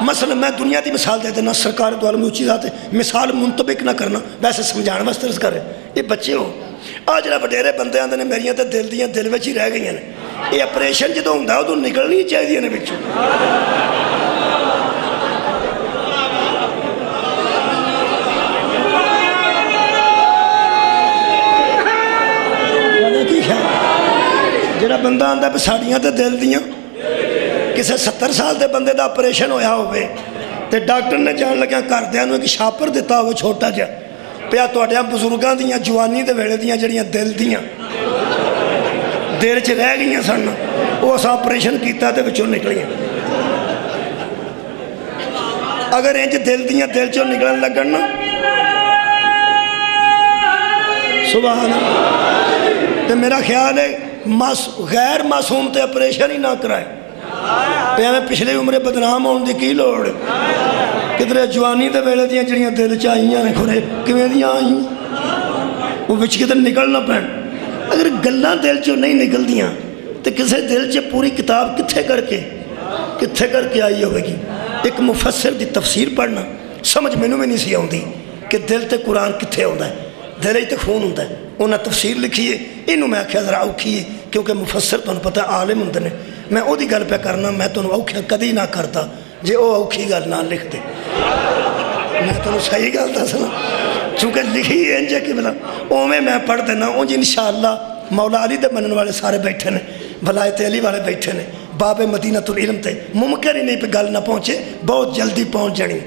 مثلا میں دنیا دی مثال دے دینا، سرکار دو عالم اچھی ذات ہے، مثال منطبق نہ کرنا، ویسے سمجھان واسطے عرض کر رہے یہ بچے ہو۔ آج جڑا وڈیرے بندے آندے نے میریاں تے دل دیاں دل وچ ہی رہ گئی ہیں، یہ آپریشن جدوں ہوندا ہے ادوں نکلنی چاہیے نے وچوں۔ جڑا بندہ آندا ہے ساڑیاں تے دل دیاں، کسے 70 سال دے بندے دا آپریشن ہویا ہوئے تے ڈاکٹر نے جان لگیا کر دیا انہوں ایک شاپر دیتا ہوئے چھوٹا جا پیا توڑیاں بزرگاں دیاں جوانی دے ویڑے دیاں جڑیاں دل دیاں دل چ رہ گئیاں سن، وہ اسا آپریشن کیتا تے وچوں نکلیاں۔ اگر انج دل دیاں دل چوں نکلن لگن نا سبحان اللہ، تے میرا خیال ہے غیر معصوم تے آپریشن ہی نہ کرائے، پہ میں پچھلے عمرے بدنام ہون دی کی لوڑ کدھرے جوانی دے ویلے دیاں جڑیاں دل چاہیاں نے کھرے کیویں دیاں آئیں وہ وچ کدھر نکل نہ پین۔ اگر گلاں دل چوں نہیں نکل دیاں تو کسے دل چ پوری کتاب کتھے کر کے آئی ہوئے گی؟ ایک مفسر دی تفسیر پڑھنا سمجھ میں نہیں سی آؤندی کہ دل تے قرآن کتھے ہوندا ہے، دل ہی تے خون ہوندا ہے۔ انہاں تفسیر لکھی ہے، انہوں میں آکھیا ذرا اوکھی ہے کیونکہ مفسر تو پتہ عالم ہوندے نے، میں او دی گل پہ کرنا، میں تو اوکھیا کدی نہ کرتا جے او اوکھی گل نہ لکھ دے، میں تو صحیح گل دسنا چونکہ لکھی ہے انجے کی بلا اوویں میں پڑھ دینا۔ اونج انشاءاللہ مولا علی دے منن والے سارے بیٹھے نے، ولایت علی والے بیٹھے نے، باب مدینہ العلم تے ممکن ہی نہیں پہ گل نہ پہنچے، بہت جلدی پہنچ جانی۔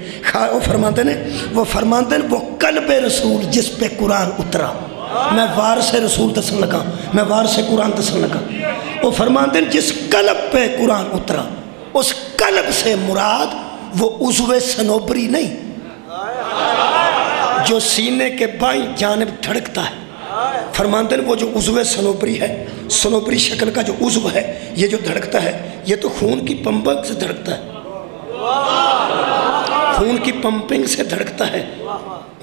وہ فرماتے ہیں وہ قلب رسول جس پہ قرآن اترا، میں وارث رسول دسن لگا، میں وارث قرآن دسن لگا۔ وہ فرماتے ہیں جس قلب پہ قرآن اترا، اس قلب سے مراد وہ عضو سنوبری نہیں جو سینے کے بائیں جانب دھڑکتا ہے۔ فرماتے ہیں وہ جو عضو سنوبری ہے، سنوبری شکل کا جو عضو ہے، یہ جو دھڑکتا ہے یہ تو خون کی پمپنگ سے دھڑکتا ہے، خون کی پمپنگ سے دھڑکتا ہے۔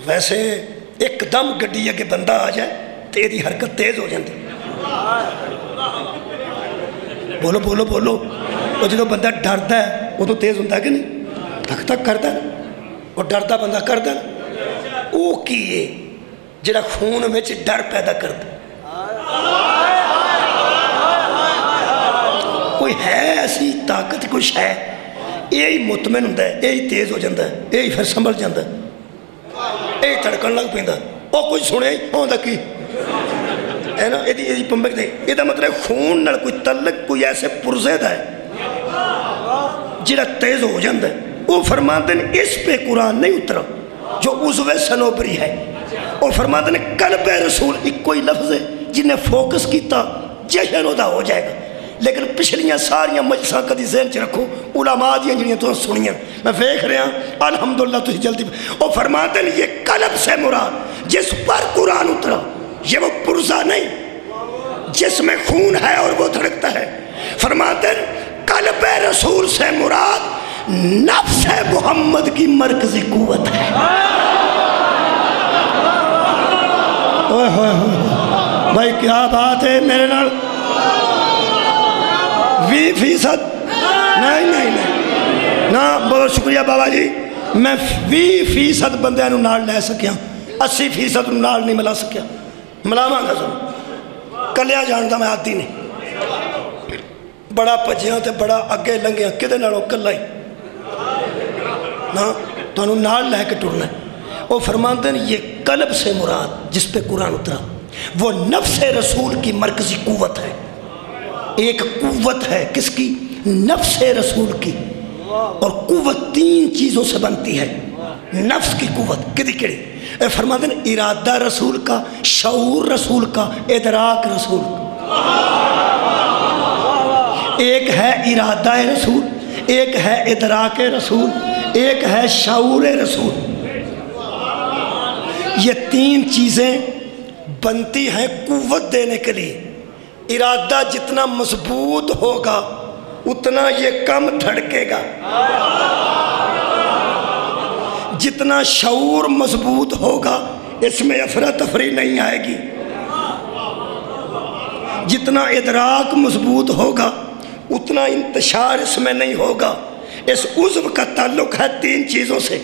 ویسے ایک دم گڈی ہے کہ بندہ آ جائے تیری حرکت تیز ہو جاتی، بولو بولو بولو، وہ جدو بندہ ڈرتا ہے وہ تو تیز ہوتا ہے کہ نہیں، تک تک کرتا ہے، وہ ڈرتا بندہ کرتا ہے، وہ کیے جڑا خون میں ڈر پیدا کرتا کوئی ہے ایسی طاقت کچھ ہے، یہی مطمئن ہوتا ہے، یہی تیز ہو جاتا ہے، یہی پھر سنبھل جاتا ہے، یہی تڑکن لگ پیندا، وہ کوئی سنے ہوتا کی ہے نا، یہ پمبک دے یہ مطلب خون نال کوئی تعلق کوئی ایسے پرزے دا ہے جڑا تیز ہو جاتا ہے۔ وہ فرماتے ہیں اس پہ قرآن نہیں اترا جو عضو سنوبری ہے، وہ فرماتے ہیں قلب رسول ایک کوئی لفظ ہے جنہیں فوکس کیتا جشن ہوتا ہو جائے گا۔ لیکن پچھلیاں ساریاں مجلساں کدی ذہن چ رکھو، علماء دیاں جنہیں تو سنیاں میں دیکھ رہا ہوں الحمدللہ تو جلدی، وہ فرماتے ہیں یہ قلب سے مراد جس پر قرآن اترا، یہ وہ پرزہ نہیں جس میں خون ہے اور وہ دھڑکتا ہے۔ فرماتے ہیں قلب رسول سے مراد نفس محمد کی مرکزی قوت ہے۔ بھائی کیا بات ہے میرے نال، 20% نہیں نا، بہت شکریہ بابا جی، میں 20% بندے نو نال لے سکیا، 80% نال نہیں ملا سکیا، ملاواں گا ضرور، کلیاں جانتا میں آتی نہیں، بڑا پجیاں تے بڑا اگے لنگیاں کدے نالوں کلا ہی نا، تو انہوں نال لے کے ٹرنا ہے۔ وہ فرماتے ہیں یہ قلب سے مراد جس پہ قرآن اترا وہ نفس رسول کی مرکزی قوت ہے. ایک قوت ہے کس کی؟ نفس رسول کی. اور قوت 3 چیزوں سے بنتی ہے. نفس کی قوت کدی کڑی فرماتے ہیں ارادہ رسول کا، شعور رسول کا، ادراک رسول کا. ایک ہے ارادہ رسول، ایک ہے ادراک رسول، ایک ہے شعور رسول. یہ 3 چیزیں بنتی ہیں قوت دینے کے لیے. ارادہ جتنا مضبوط ہوگا اتنا یہ کم دھڑکے گا. جتنا شعور مضبوط ہوگا اس میں افراتفری نہیں آئے گی. جتنا ادراک مضبوط ہوگا اتنا انتشار اس میں نہیں ہوگا. اس عضو کا تعلق ہے 3 چیزوں سے: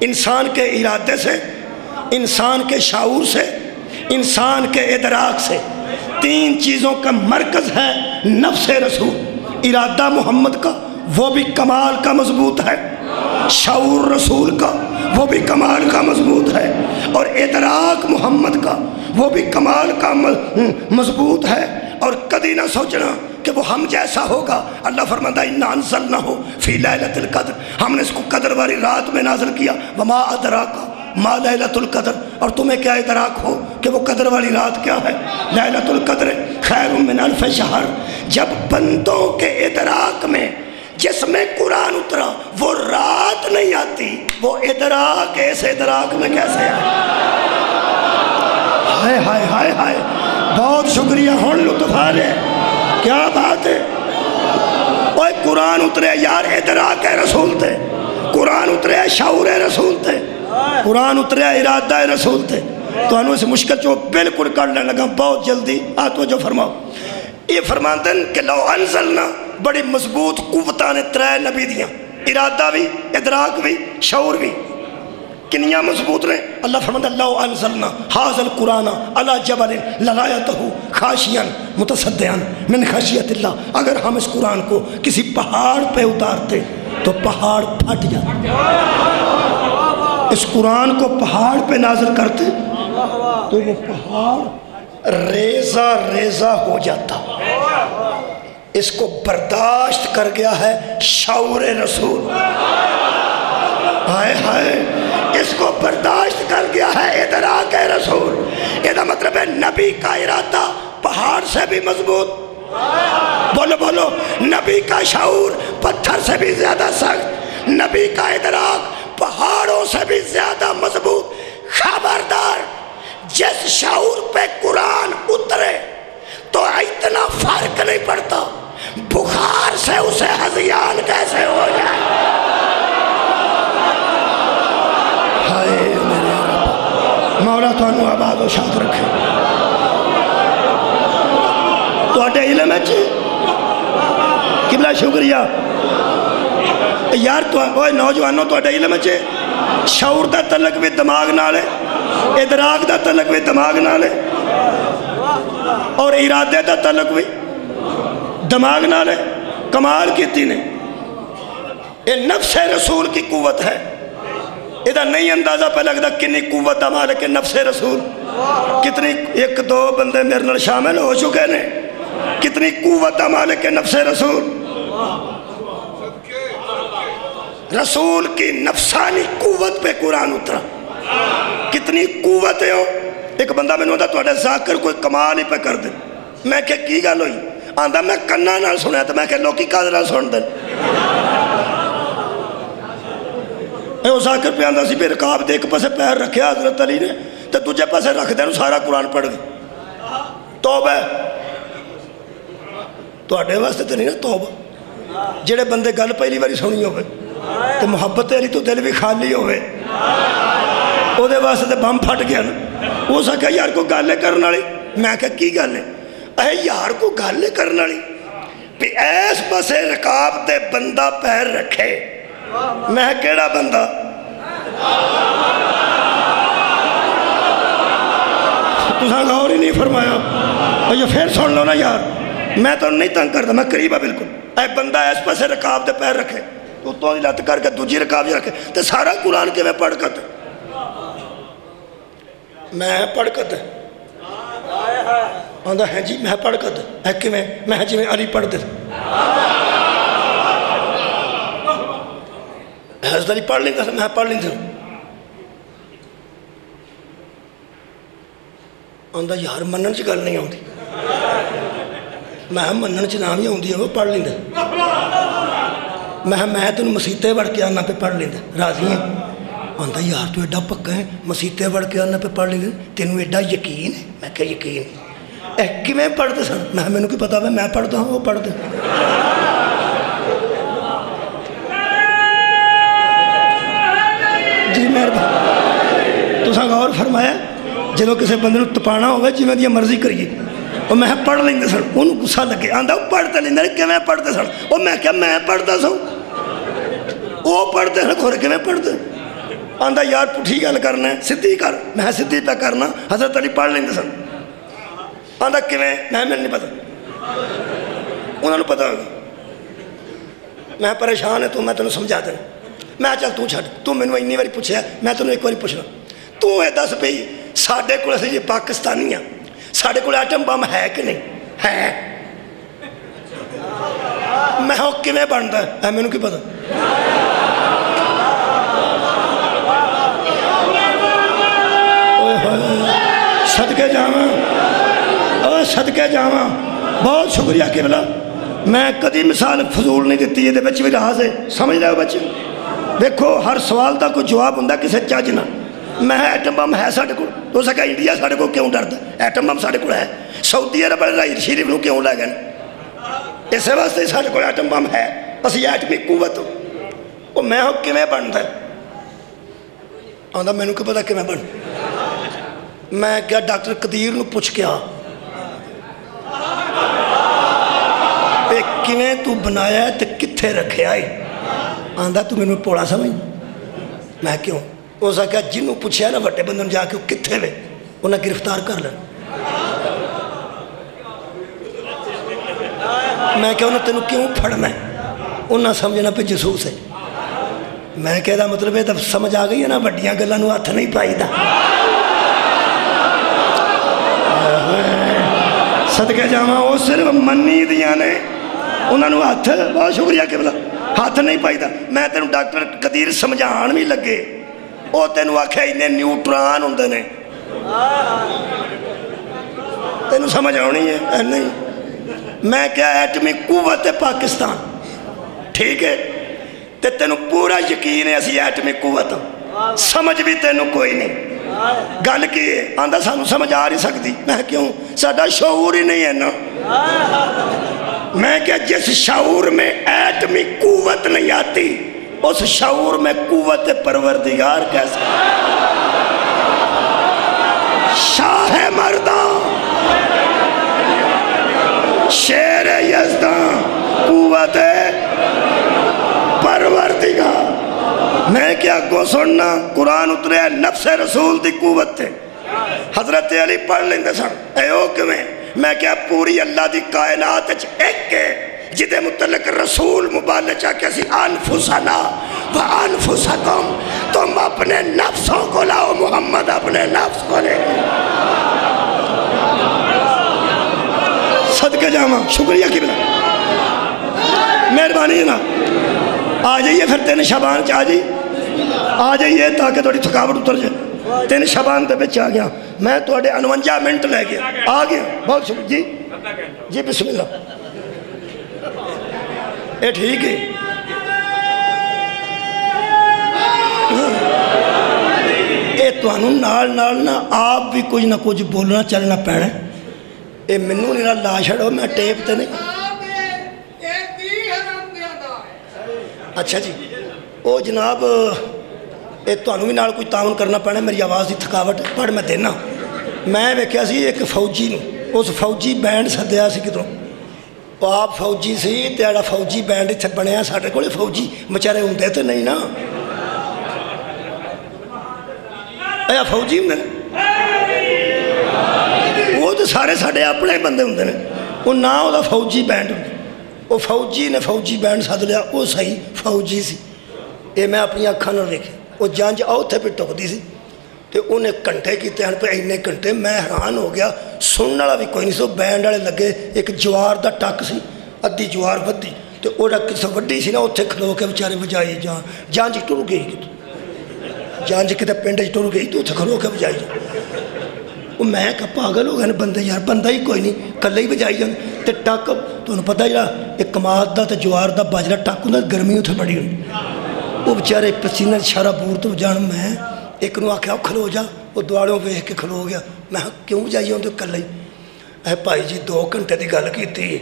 انسان کے ارادے سے، انسان کے شعور سے، انسان کے ادراک سے. 3 چیزوں کا مرکز ہے نفس رسول. ارادہ محمد کا وہ بھی کمال کا مضبوط ہے، شعور رسول کا وہ بھی کمال کا مضبوط ہے، اور ادراک محمد کا وہ بھی کمال کا مضبوط ہے. اور کبھی نہ سوچنا کہ وہ ہم جیسا ہوگا. اللہ فرماتا ہے اِنَّا أَنزَلْنَاهُ فِي لَيْلَةِ الْقَدْرِ، ہم نے اس کو قدر والی رات میں نازل کیا. وَمَا أَدْرَاكَ مَا لَيْلَةُ الْقَدْرِ، اور تمہیں کیا ادراک ہو کہ وہ قدر والی رات کیا ہے؟ لَيْلَةُ الْقَدْرِ خَيْرٌ مِّنْ أَلْفِ شَهْرٍ. جب بندوں کے ادراک میں جس میں قرآن اترا وہ رات نہیں آتی، وہ ادراک اس ادراک میں کیسے آئے؟ ہائے ہائے ہائے ہائے، بہت شکریہ. ہون لطف آ رہے، کیا بات ہے. اوہ قرآن اترے یار ادراک رسول تھے، قرآن اترے شعور رسول تھے، قرآن اترے ارادہ رسول تھے. تو انہوں سے مشکل جو بالکل کرنے لگا بہت جلدی. توجہ فرماؤ. یہ فرماتے ہیں کہ لو انزلنا، بڑی مضبوط قوتاں نے 3 نبی دیاں، ارادہ بھی، ادراک بھی، شعور بھی. کنیاں مضبوط رہے. اللہ فرماتا ہے لو انزلنا ھذا القرآن علی جبل لرأیتہ خاشعا متصدعا من خشیۃ اللہ. اگر ہم اس قرآن کو کسی پہاڑ پہ اتارتے تو پہاڑ پھٹ جاتا. اس قرآن کو پہاڑ پہ نازل کرتے تو وہ پہاڑ ریزہ ریزہ ہو جاتا. اس کو برداشت کر گیا ہے شعور رسول. ہائے ہائے، اس کو برداشت کر گیا ہے ادراک رسول. یہ مطلب ہے نبی کا ارادہ پہاڑ سے بھی مضبوط. بولو بولو. نبی کا شعور پتھر سے بھی زیادہ سخت، نبی کا ادراک پہاڑوں سے بھی زیادہ مضبوط. خبردار، جس شعور پہ قرآن اترے تو اتنا فرق نہیں پڑتا بخار سے اسے ہذیان کیسے ہو جائے. ہائے میرے رب، مولا تو انو آباد و شاد رکھے. تو اٹھے علم ہے چھے قبلہ شکریہ یار. تو نوجوانوں تو اٹھے علم ہے چھے شعور دا تعلق بھی دماغ نال ہے، ادراک دا تعلق بھی دماغ نال ہے، اور ارادے دا تعلق بھی دماغ نال ہے. کمال کیتی نے. یہ نفس رسول کی قوت ہے. ادھا نہیں اندازہ پہ لگتا کنی قوت دا مالک نفس رسول. کتنی 1-2 بندے میرے نال شامل ہو چکے نے. کتنی قوت دا مالک نفس رسول. رسول کی نفسانی قوت پہ قرآن اترا. کتنی قوت ہے ہو. ایک بندہ میں نے ہوتا تو اٹھے ذاکر کوئی کمال ہی پہ کر دیں. میں کہ کی گل ہوئی؟ آندھا میں کنہ نہ سنیا تو میں کہ لوکی قادرہ سن دیں. وہ ذاکر پہ آندھا سی بے رکاب دیکھ پسے پیر رکھے حضرت علی نے تو تجھے پسے رکھ دیں سارا قرآن پڑھ گئی. توبہ تو اٹھے واسطے تو نہیں نا توبہ. جڑے بندے گل پہلی باری سنی ہوئے تو محبت علی تو دل بھی خالی ہوئے وہ دے واسطے بم پھٹ گیا نا. وہ سکھا یار کو گالے کرنا لی. میں کہا کی گالے؟ اے یار کو گالے کرنا لی بھی ایس پسے رکاب دے بندہ پیر رکھے. میں کیڑا بندہ؟ تو ساں غور ہی نہیں فرمایا. یہ پھر سن لو نا یار، میں تو نہیں تنگ کرتا، میں قریبا بالکل. اے بندہ ایس پسے رکاب دے پیر رکھے تو لت کر کے دوجی رکاب جی رکھے تو سارا قرآن کے میں پڑھ کرتے. میں پڑھ کر آندا ہے جی میں پڑھ کر ہے کہ میں جی میں علی پڑھ دے حضرت علی پڑھ لیندے میں پڑھ لیندے آندا یار منن چ گل نہیں آتی میں منن چ نام ہی آتی ہے وہ پڑھ لیندے میں تینوں مسیطے وڑ کے آنا پہ پڑھ لیندے راضی ہیں آندا یار تو ایڈا پکا ہے مسیطے وڑ کے آنا پہ پڑھ لیندے تینوں ایڈا یقین ہے میں کہ یقین اے کیویں پڑھتے سن مینوں کی پتا میں پڑھتا ہوں وہ پڑھتے جی مہربانی تساں غور فرمایا جدوں کسی بندے نوں تپانا ہوگا جویں دی مرضی کریے وہ میں پڑھ لیندے سن انہوں غصہ لگے آندا وہ پڑھتے لیندے کیویں پڑھتے سن وہ میں کیا میں پڑھتا سوں وہ پڑھتے سن کھور کیویں پڑھتے آندا یار پٹھی گل کرنا ہے سدھی کر میں سدھی پہ کرنا حضرت علی پڑھ لیندے سن آندا کیویں میں نہیں پتا انہوں نے پتا ہوگا میں پریشان ہے تو میں تینوں سمجھا دینا میں چل تو چھڈ تو مینوں اینی واری پوچھیا میں تینوں ایک واری پوچھنا تو یہ دس پئی ساڈے کول اسی پاکستانی ہاں ساڈے کول ایٹم بم ہے کہ نہیں ہے میں وہ کیویں بندا ہے مینوں کی پتا صدقے جاواں او صدقے جاواں بہت شکریہ قبلہ میں کدی مثال فضول نہیں دیتی یہ بچ بھی راز ہے سمجھ رہے ہو بچے دیکھو ہر سوال دا کوئی جواب ہوندا کسے چج نہ میں ایٹم بم ہے ساڈے کول تو سکا انڈیا ساڈے کول کیوں ڈردا ایٹم بم ساڈے کول ہے سعودی عرب والے شریف نوں کیوں لے گئے اس واسطے ساڈے کول ایٹم بم ہے اسی ایٹمی قوت وہ میں ہو کیویں بندا آندا مینوں کی پتا کیویں بن میں کیا ڈاکٹر قدیر نوں پوچھ کے آ کیویں تو بنایا ہے تے کتھے رکھیا ہے آندا تو مینوں پوڑا سمجھ میں کیوں اس نے کہا جنوں پوچھیا نا وڈے بندے جا کے کتھے وے انہیں گرفتار کر لیں میں کہا انہیں تینوں کیوں پھڑنا ہے انہیں سمجھنا پہ جسوس ہے میں کہہ دا مطلب ہے تب سمجھ آ گئی ہے نا وڈیاں گلاں نوں ہاتھ نہیں پائی دا صدقے جاواں وہ صرف منی دیاں نے انہوں نے ہاتھ بہت شکریہ قبلہ ہاتھ نہیں پائی دا میں تینوں ڈاکٹر قدیر سمجھان بھی لگے وہ تینوں آکھے انہیں نیوٹران ہوندے نے تینوں سمجھ آنی ہے نہیں میں کیا ایٹمی قوت پاکستان ٹھیک ہے تے تینوں پورا یقین ہے اسی ایٹمی قوت سمجھ بھی تینوں کوئی نہیں گل کی ہے آندہ سانوں سمجھ آ نہیں سکتی میں کیوں ساڈا شعور ہی نہیں ہے نا میں کہ جس شعور میں ایٹمی قوت نہیں آتی اس شعور میں قوت پروردگار کیسے شاہ مردان شیر یزدان قوت پروردگار میں کیا گو سننا قرآن اترے نفس رسول دی قوت تھے حضرت علی پڑھ لیندے سن اے او کمیں میں کیا پوری اللہ دی کائنات ایک کے جدے متعلق رسول مبالغہ کیسی انفسنا و انفسکم تم اپنے نفسوں کو لاؤ محمد اپنے نفس کو لے صدقے جاواں شکریہ قبلہ مہربانی ہے نا آ جائیے پھر 3 شعبان آ جائیے تاکہ تھوڑی تھکاوٹ اتر جائے 3 شعبان دے بچ آ گیا میں تھوڑے 49 منٹ لے گیا آ گیا بہت شکریہ جی بسم اللہ اے ٹھیک ہے اے توانوں نال نا آپ بھی کچھ نہ کچھ بولنا چلنا پینا اے منوں نہیں لا چھڑو میں ٹیپ تے نہیں اچھا جی او جناب اے توانوں بھی نال کوئی تعاون کرنا پینا میری آواز دی تھکاوٹ پڑھ میں دینا میں ویکھیا سی ایک فوجی نوں اس فوجی بینڈ سدیا سی کدھروں آپ فوجی سی تے جڑا فوجی بینڈ اتنے بنیا ساڈے کول فوجی بچارے ہوندے تے نہیں نا ایا فوجی ہوندے وہ تو سارے ساڈے اپنے بندے ہوندے نے وہ نہ وہ فوجی بینڈ ہوندے وہ فوجی نے فوجی بینڈ سد لیا وہ صحیح فوجی سی یہ میں اپنی اکھاں نال ویکھیا وہ جنج اتھے پہ ٹکدی سی تو انہیں گھنٹے کیتے ہیں پہ اینے گھنٹے میں حیران ہو گیا سننے والا بھی کوئی نہیں سو بینڈ والے لگے ایک جوار دا ٹک سی ادھی جوار ودی تو وہ کسی وڈی سی نا اتنے کھلو کے بیچارے بجائی جان جی ٹر گئی کتنے جان جی کتنے پنڈ ٹر گئی تو اتنے کھلو کے بجائی وہ میں کہا پاگل ہو گئے بندے یار بندہ ہی کوئی نہیں کلے ہی بجائی جان تو ٹک تمہیں پتہ جا ایک کماد دا تو جوار دا باجرا ٹک ہوں گرمی اتنے بڑی ہوں وہ بیچارے پسینہ شارہ بور تو جان میں ایک نو آکھیا کھلو جا وہ دواروں ویکھ کے کھلو گیا میں کیوں جائیے ہوں تو کلے ہی اے بھائی جی 2 گھنٹے دی گل کیتی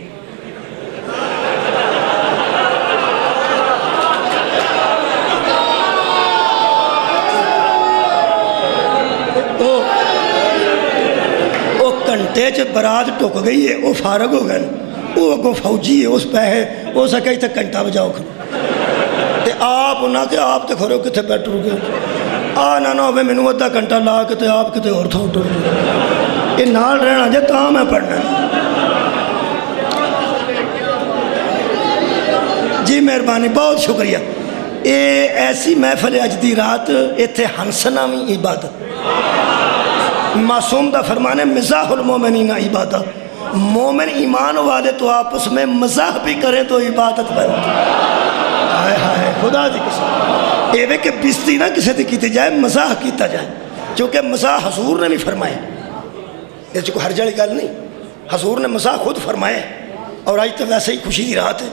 گھنٹے چ برات ٹک گئی ہے وہ فارغ ہو گئے وہ اگوں فوجی ہے اس پیسے ہو سکے اتنے گھنٹہ بجاؤ تے آپ انہاں کہ آپ تے کھڑے ہو کتنے بیٹھ گئے نہ ہوئے مینوں ادھا گھنٹہ لا کے تے آپ کتے اور تھاں ٹر گئے یہ نال رہنا جے تاں میں پڑھنا جی مہربانی بہت شکریہ یہ ایسی محفل اج دی رات اتنے ہنسنا بھی عبادت معصوم دا فرمانے مزاح المومنین عبادت مومن ایمان والے تو آپس میں مزاح بھی کریں تو عبادت بنتی ہائے ہائے خدا دی قسم ایوے کہ بستی نہ کسی دی کیتے جائے مزاح کیتا جائے چونکہ مزاح حضور نے بھی فرمائے اس کو ہر جڑی گل نہیں حضور نے مزاح خود فرمائے اور آج تو ویسے ہی خوشی دی رات ہے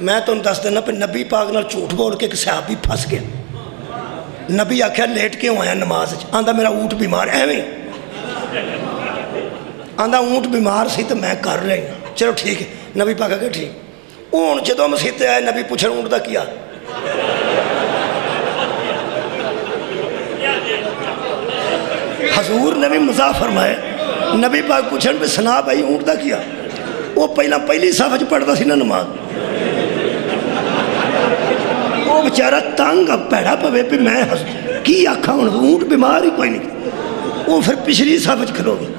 میں تو دس دینا پہ نبی پاک نال جھوٹ بول کے ایک صحابی پھنس گیا نبی آکھیا لیٹ کیوں آیا نماز آندہ میرا اونٹ بیمار ایویں آندہ اونٹ بیمار سی تو میں کر رہے ہیں چلو ٹھیک ہے نبی پاک آگے ٹھیک اون جدو مسیحتے آئے نبی پوچھن اونٹ دا کیا حضور نے بھی مزاح فرمائے نبی پاک پوچھن پہ سنا بھائی اونٹ دا کیا وہ پہلی صاحب پڑھتا سی نا نماز وہ بچارہ تانگ پیڑا پوے پہ میں کی آکھا اونٹ بیمار ہی کوئی نہیں وہ پھر پچھلی صاحب کھلو گی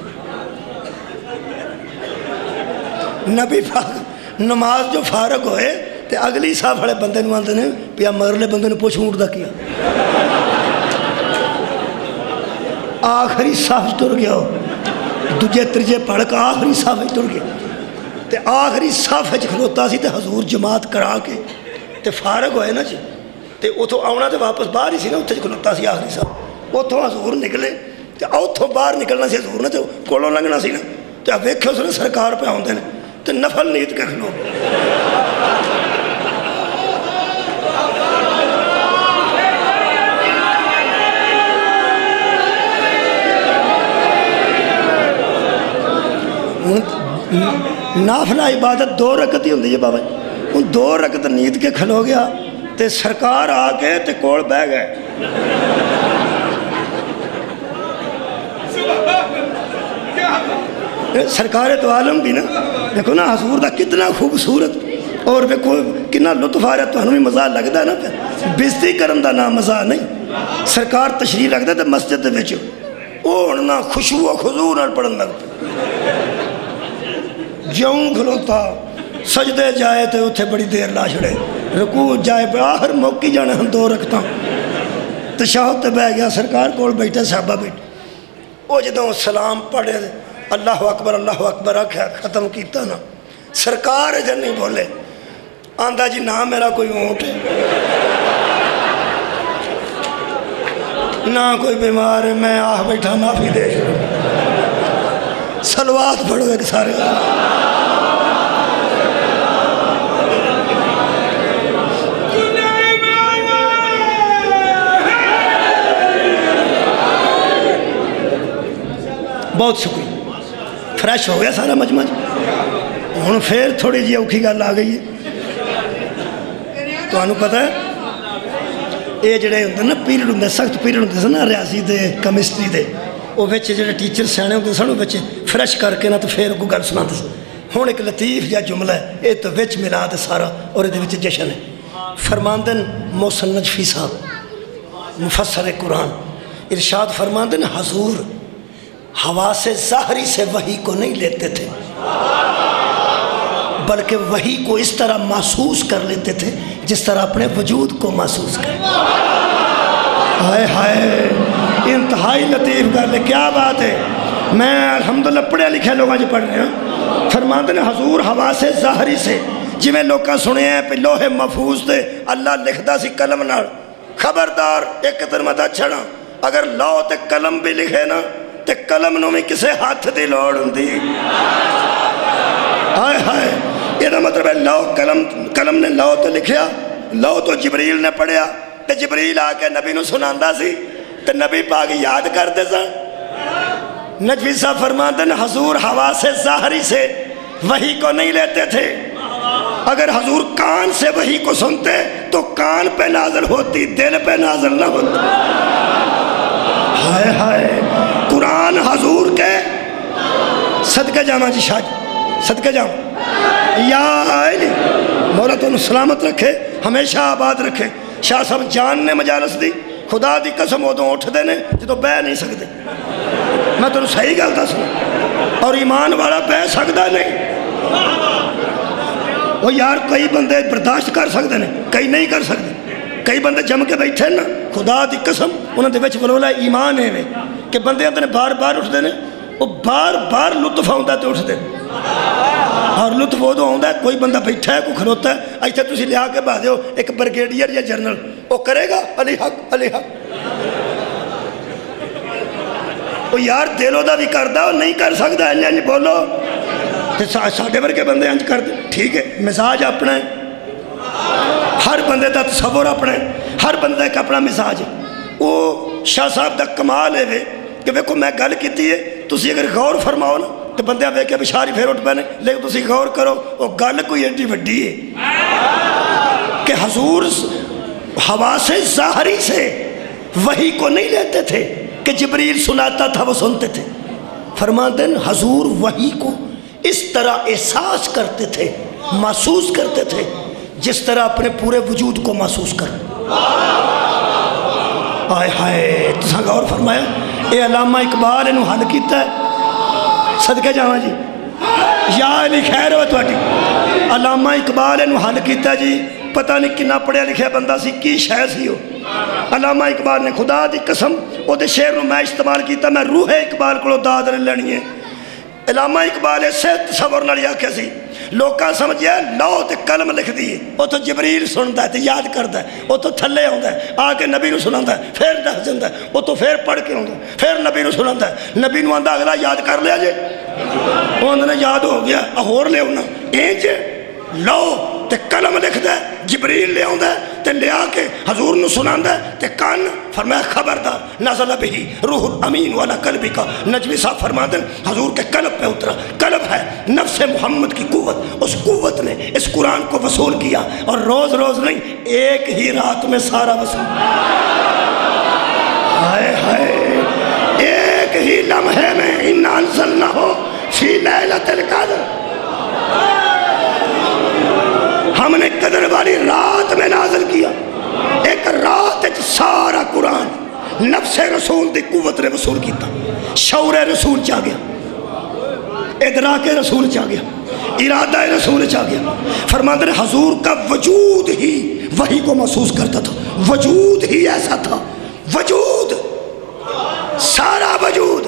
نبی پاک نماز جو فارغ ہوئے تے اگلی صاحب ہڑے بندے نماندے نے پیا مرلے بندے نے پوچھ اونٹ دا کیا آخری صاحب ٹر گیا دجے ترجے پڑھ کے آخری صاحب ٹر گیا تے آخری صاحب کھلوتا سی تے حضور جماعت کرا کے تے فارغ ہوئے نا جی تے اتھو آونا تے واپس باہر ہی سی نا اتھے کھلوتا سی آخری صاحب اتھو حضور نکلے تے اتھو باہر نکلنا سی حضور نے تے کولوں لنگنا سی نا تے اب ویکھے اس نے سرکار پہ آؤندے نے تے نفل نیت کر کھلو نافلہ عبادت 2 رکعت ہی ہوندی ہے بابا ان 2 رکعت نیت کے کھلو گیا تے سرکار آ کے تے کول بہ گئے سرکار تو عالم بھی نا دیکھو نا حضور دا کتنا خوبصورت اور دیکھو کتنا لطف آ رہا ہے تو ہمیں مزہ لگتا ہے نا پھر بزتی کرن دا نام مزہ نہیں سرکار تشریف لگتا ہے تو مسجد دے وچ اوڑنا خوشبو و خضور اور پڑھن لگتا جاؤں کھلوتا سجدے جائے تے اتھے بڑی دیر لا چھڑے رکوع جائے باہر موقعی جانے ہم 2 رکھتا تشہد تے بہ گیا سرکار کول بیٹھے صحابہ بیٹھے وہ جدوں سلام پڑھے اللہ اکبر آکھا ختم کیتا نا سرکار جن نہیں بولے آندہ جی نہ میرا کوئی اونٹ ہے نہ کوئی بیمار ہے میں آہ بیٹھا معافی دے صلوات پڑھو ایک سارے بہت شکریہ فریش ہو گیا سارا مجمع ہوں پھر تھوڑی جی اوکھی گل آ گئی ہے تو انہوں پتہ ہے یہ جڑے ہوندے نا پیریڈ ہوندے سخت پیریڈ ہوندے سن نا ریاضی دے کیمسٹری دے وہ وچ جڑے ٹیچر سیانے ہوندے سن وچ فریش کر کے نا تو پھر کوئی گل سناندے سن ہن ایک لطیف جا جملہ ہے یہ تو وچ ملا تے سارا اور یہ وچ جشن ہے فرماندن محسن نجفی صاحب مفسر قرآن ارشاد فرماندن حضور حواس ظاہری سے وحی کو نہیں لیتے تھے بلکہ وحی کو اس طرح محسوس کر لیتے تھے جس طرح اپنے وجود کو محسوس کر ہائے ہائے انتہائی لطیف گل ہے، کیا بات ہے۔ میں الحمدللہ پڑھے لکھے لوگوں پڑھ رہے ہیں، فرماتے ہیں حضور حواس ظاہری سے، جی میں لوگاں سنے ہیں پہ لوہے محفوظ تے اللہ لکھدا سی قلم نال، خبردار ایک قدر مدد چھڑا، اگر لو تے قلم بھی لکھے نا تے قلم نو میں کسے ہاتھ دی لوڑ ہوندی۔ ہائے ہائے، یہ دا مطلب ہے لو قلم نے لو تے لکھیا، لو تو جبریل نے پڑھیا تے جبریل آ کے نبی نو سناندا سی تے نبی پاک یاد کرتے سن۔ نجوی صاحب فرماتے ہیں حضور حواس ظاہری سے وحی کو نہیں لیتے تھے، اگر حضور کان سے وحی کو سنتے تو کان پہ نازل ہوتی، دل پہ نازل نہ ہوتی۔ ہائے ہائے، قرآن حضور کے صدقہ جامع جی شاہ جی، صدقہ جامع یا آئلی مولا تو سلامت رکھے، ہمیشہ آباد رکھے۔ شاہ صاحب جان نے مجالس دی، خدا دی قسم وہ تو اٹھ دینے جو تو بہ نہیں سکتے، میں تو صحیح گل دس رہا، اور ایمان والا بہ سکتا نہیں۔ وہ یار کئی بندے برداشت کر سکتے ہیں، کئی نہیں کر سکتے، کئی بندے جم کے بیٹھے نا، خدا دی قسم انہوں نے وچ ولولا ایمان ہے کہ بندے اندر بار بار اٹھتے ہیں، وہ بار بار لطف آتا ہے تو اٹھتے ہیں، اور لطف وہ تو آتا ہے کوئی بندہ بیٹھا ہے کوئی کھلوتا ہے، ایسے تسی لیا کے بعد ہو ایک برگیڈیئر یا جنرل وہ کرے گا علی حق علی حق، وہ یار دلوں دا بھی کردہ اور نہیں کر سکتا ہے، انج بولو ساڑھے ورگے بندے انج کر دیں، ٹھیک ہے مزاج اپنا ہے، ہر بندے دا تصور اپنا ہے، ہر بندے ایک اپنا مزاج ہے۔ وہ شاہ صاحب دا کمال ہے کہ ویکھو میں گل کیتی ہے، تسی اگر غور فرماؤ نا تو بندے ویکھ کے بشاری پھر اٹھ پہنے، لیکن تسی غور کرو وہ گل کوئی ایڈی وڈی ہے کہ حضور حواس ظاہری سے وحی کو نہیں لیتے تھے کہ جبریل سناتا تھا وہ سنتے تھے، فرماتے ہیں حضور وحی کو اس طرح احساس کرتے تھے، محسوس کرتے تھے جس طرح اپنے پورے وجود کو محسوس کر۔ آئے ہائے تساں غور فرمایا، اے علامہ اقبال انہوں حل کیتا ہے، صدقہ جاواں جی یا علی خیر ہو تو علامہ اقبال انہوں حل کیتا ہے جی، پتہ نہیں کنا پڑھیا لکھیا بندہ سی کی شے سی ہو۔ علامہ اقبال نے خدا دی قسم او دے شعر نو میں استعمال کیتا، میں روح اقبال کو داد لینی ہے۔ علامہ اقبال ایسے تصور نہ لیا کسی لوکاں سمجھیا لو تے قلم لکھ دیئے، وہ تو جبریل سنتا ہے تے یاد کرتا ہے، وہ تو تھلے ہوندہ ہے آ کے نبی نو سناندا ہے، پھر دس جندہ ہے، وہ تو پھر پڑھ کے ہوندہ ہے، پھر نبی نو سناندا ہے، نبی نو آندہ اگلا یاد کر لیا جے، وہ اندھنے یاد ہو گیا اہور لے ہونا، اینج لو تے قلم لکھ دے جبریل لے ہوندہ ہے تے لے آکے حضور نو سناندہ ہے تے کان فرمایا خبردار نازل بہی روح الامین والا قلبی کا۔ نجوی صاحب فرما دیں حضور کے قلب پہ اترا، قلب ہے نفس محمد کی قوت، اس قوت نے اس قرآن کو وصول کیا، اور روز روز نہیں ایک ہی رات میں سارا وصول، ہائے ہائے ایک ہی لمحے میں انا انزلناہ فی لیلۃ القدر، ہم نے قدر والی رات میں نازل کیا، ایک رات سارا قرآن نفس رسول دی قوت نے وصول کیتا، شعور رسول چاہ گیا، ادراک رسول چاہ گیا، ارادہ رسول چاہ گیا۔ فرماتے ہیں حضور کا وجود ہی وحی کو محسوس کرتا تھا، وجود ہی ایسا تھا، وجود سارا وجود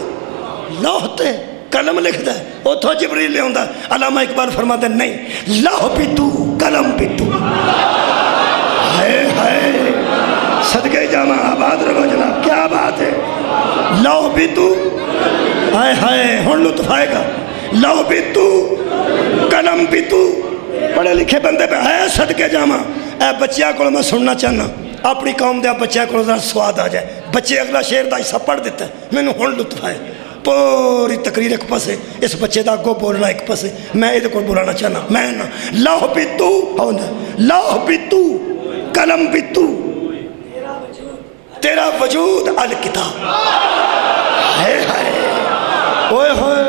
لوہتے قلم لکھ دے وہ تو جبریل لے ہوندہ۔ علامہ اقبال فرماتے ہیں نہیں لوح بھی تو قلم بھی تو، ہائے ہائے صدقہ جامع آباد رہو جناب، کیا بات ہے، لوح بھی تو، ہائے ہائے ہن لطف آئے گا، لوح بھی تو قلم بھی تو، پڑھے لکھے بندے پہ ہے صدقہ جامع۔ اے بچیاں کو میں سننا چاہنا، اپنی قوم دیا بچیاں کو ذرا سواد آ جائے، بچے اگلا شعر دا حصہ پڑھ دیتا ہے، میں نے ہن لطف آئے، پوری تقریر ایک پاسے اس بچے دا گو بولنا ایک پاسے، میں یہ کو بولانا چاہنا، میں نا لوح بھی تو لوح بھی تو قلم بھی تو، تیرا وجود الکتاب، ہائے ہائے اوئے ہوئے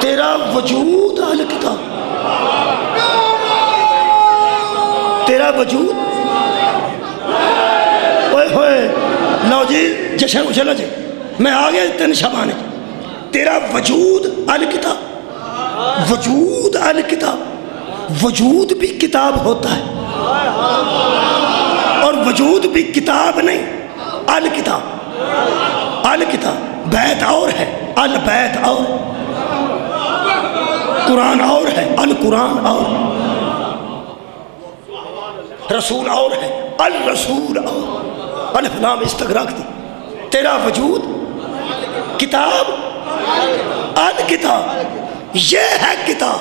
تیرا وجود الکتاب، تیرا وجود اوئے ہوئے لو جی جشن اچھلا جی میں آگے تین شبانے، تیرا وجود الکتاب، وجود الکتاب، وجود بھی کتاب ہوتا ہے، اور وجود بھی کتاب نہیں، الکتاب، الکتاب، بیت اور ہے، البیت اور، قرآن اور ہے، القرآن اور، رسول اور ہے، الرسول اور، الف لام استغراق دی، تیرا وجود کتاب، الکتاب، یہ ہے کتاب،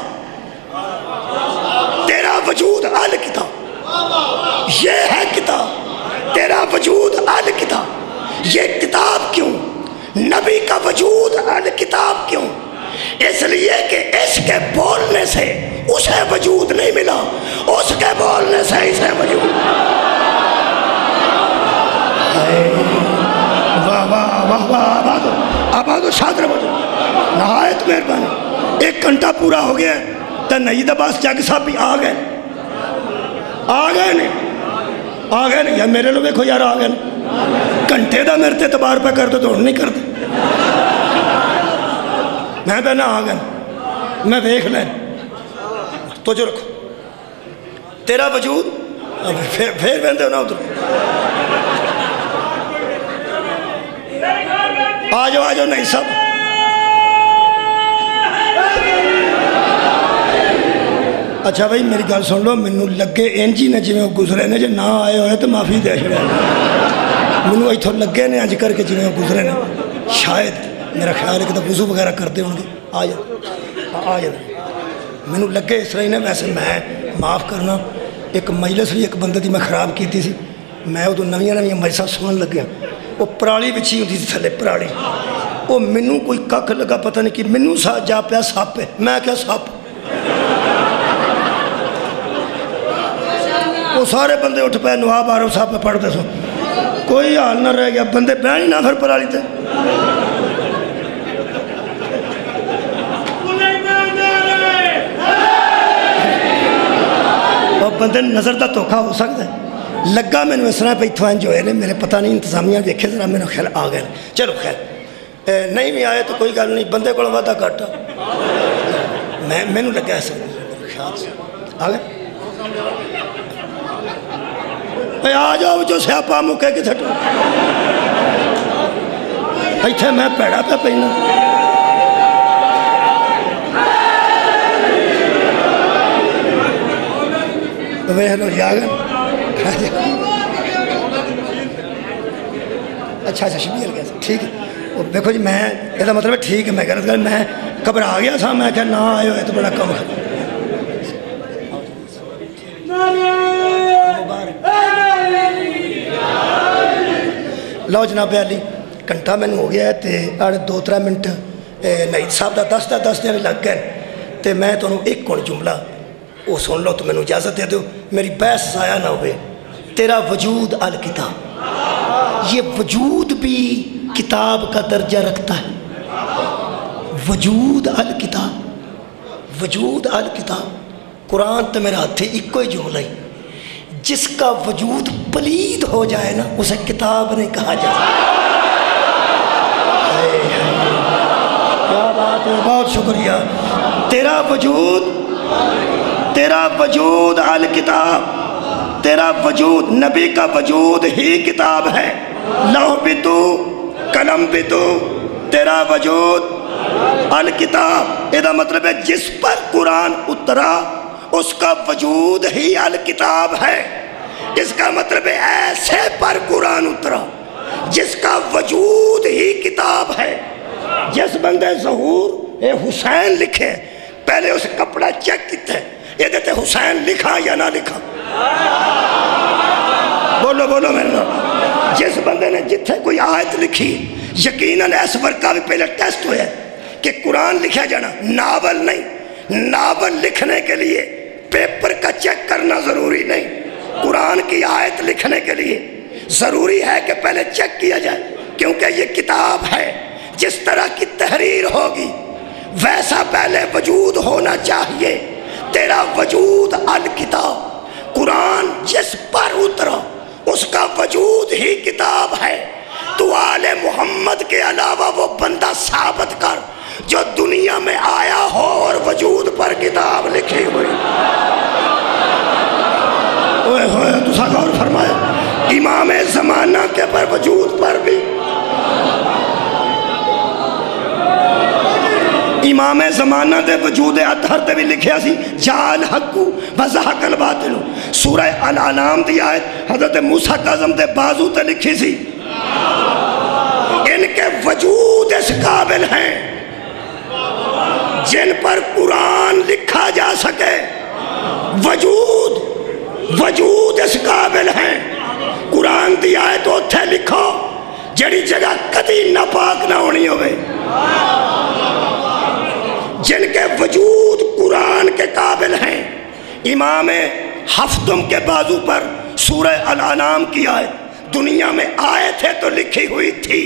تیرا وجود الکتاب، یہ ہے کتاب، تیرا وجود الکتاب۔ یہ کتاب کیوں؟ نبی کا وجود الکتاب کیوں؟ اس لیے کہ اس کے بولنے سے اسے وجود نہیں ملا، اس کے بولنے سے اسے وجود۔ واہ واہ واہ واہ، آباد شادر بجو، نہایت مہربانی۔ 1 گھنٹہ پورا ہو گیا ہے تو نعید عباس جگ صاحب بھی آ گئے نہیں یا میرے لوگ دیکھو یار آ گئے گھنٹے دا میرے اعتبار پہ کرتے تو نہیں کرتے، میں پہنا آ گئے، میں دیکھ لیں تو جو رکھو تیرا وجود، پھر بہندے ہو نا ادھر، آ جاؤ نہیں سب۔ اچھا بھائی میری گل سن لو، مینوں لگے انجی نے جی گزرے نے، جی نہ آئے ہوئے تو معافی دے چھڑیا، مینوں اتھوں لگے نے اج کر کے جی گزرے نے، شاید میرا خیال ہے کہ وضو وغیرہ کرتے ہوں گے، آ جا مینوں لگے اس طرح ہی نے۔ ویسے میں معاف کرنا، ایک مجلس بھی ایک بندے دی میں خراب کیتی سی، میں ادو نویاں مجلساں سنن لگیا، وہ پرالی بچھی ہوتی سی تھلے، پرالی، وہ مینوں کوئی ککھ لگا پتہ نہیں کہ مینوں جا پیا سپ ہے، میں کیا سپ، وہ سارے بندے اٹھ پہ نواب عارف صاحب پہ پڑھتے سو، کوئی حال نہ رہ گیا، بندے بہن ہی نہ پھر پرالی تے۔ اور بندے نظر دا دھوکھا ہو سکتا ہے، لگا میں اس طرح پہ اتھوان جو ہے میرے پتہ نہیں انتظامیہ دیکھے ذرا میرا خیال آ گئے، چلو خیر نہیں بھی آئے تو کوئی گل نہیں، بندے کو وعدہ کاٹا، میں نے لگا ایسا خیال سے آ گئے۔ آ جاؤ جو سیاپا مکے کی تھٹو، ایتھے میں پیڑا پہ پہنا، ویہ لو جا گئے۔ اچھا شبیر کیسا ٹھیک ہے، دیکھو جی میں یہ مطلب ہے ٹھیک ہے، میں غلط کر میں گھبرا گیا تھا، میں کہ نہ آئے ہوئے تو بڑا کم ہے۔ لو جناب علی گھنٹہ میں ہو گیا ہے تے آڑے 2-3 منٹ نعید صاحب دا 10 دن لگ گئے تے میں تو ایک کون جملہ وہ سن لو تو میں اجازت دے دو، میری بحث ضائع نہ ہوئے۔ تیرا وجود الکتاب، یہ وجود بھی کتاب کا درجہ رکھتا ہے، وجود الکتاب، وجود الکتاب۔ قرآن تو میرا ہاتھ ایک کوئی جملہ ہی، جس کا وجود پلید ہو جائے نا اسے کتاب نہیں کہا جاتا۔ کیا بات ہے، بہت شکریہ۔ تیرا وجود الکتاب، تیرا وجود، نبی کا وجود ہی کتاب ہے، لوح بھی تو قلم بھی تو، تیرا وجود الکتاب۔ یہ مطلب ہے جس پر قرآن اترا اس کا وجود ہی الکتاب ہے، اس کا مطلب ہے ایسے پر قرآن اترا جس کا وجود ہی کتاب ہے۔ جس بندے ظہور اے حسین لکھے پہلے اسے کپڑا چیک کیتا ہے، یہ دیتے حسین لکھا یا نہ لکھا، بولو میرے نام۔ جس بندے نے جتھے کوئی آیت لکھی یقیناً اس ورکا بھی پہلے ٹیسٹ ہویا ہے کہ قرآن لکھا جانا، ناول نہیں، ناول لکھنے کے لیے پیپر کا چیک کرنا ضروری نہیں، قرآن کی آیت لکھنے کے لیے ضروری ہے کہ پہلے چیک کیا جائے، کیونکہ یہ کتاب ہے، جس طرح کی تحریر ہوگی ویسا پہلے وجود ہونا چاہیے۔ تیرا وجود الکتاب، قرآن جس پر اترا اس کا وجود ہی کتاب ہے۔ تو آل محمد کے علاوہ وہ بندہ ثابت کر جو دنیا میں آیا ہو اور وجود پر کتاب لکھی ہوئی۔ اوہ ہوئے تو غور فرمایا، امام زمانہ کے پر وجود پر بھی امام زمانہ دے وجود اطہر تے بھی لکھیا سی جال حقو وزحق الباطل. سورہ الانام دی آیت حضرت موسیٰ کاظم دے بازو تے لکھی سی. ان کے وجود اس قابل ہیں جن پر قرآن لکھا جا سکے. وجود اس قابل ہیں. قرآن دی آیت اتھے لکھو جڑی جگہ کدی ناپاک نہ ہونی ہوئے. جن کے وجود قرآن کے قابل ہیں. امام ہفتم کے بازو پر سورہ الانام کی آیت دنیا میں آئے تھے تو لکھی ہوئی تھی.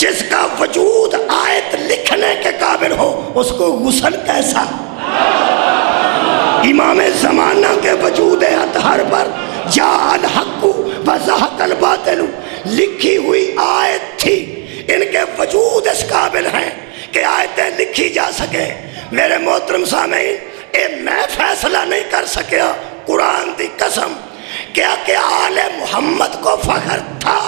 جس کا وجود آیت لکھنے کے قابل ہو اس کو غسل کیسا. امام زمانہ کے وجود اطہر پر جا الحق وزحق الباطل لکھی ہوئی آیت تھی. ان کے وجود اس قابل ہیں کہ آیتیں لکھی جا سکیں. میرے محترم سامعین میں فیصلہ نہیں کر سکیا قرآن دی قسم کیا کہ آل محمد کو فخر تھا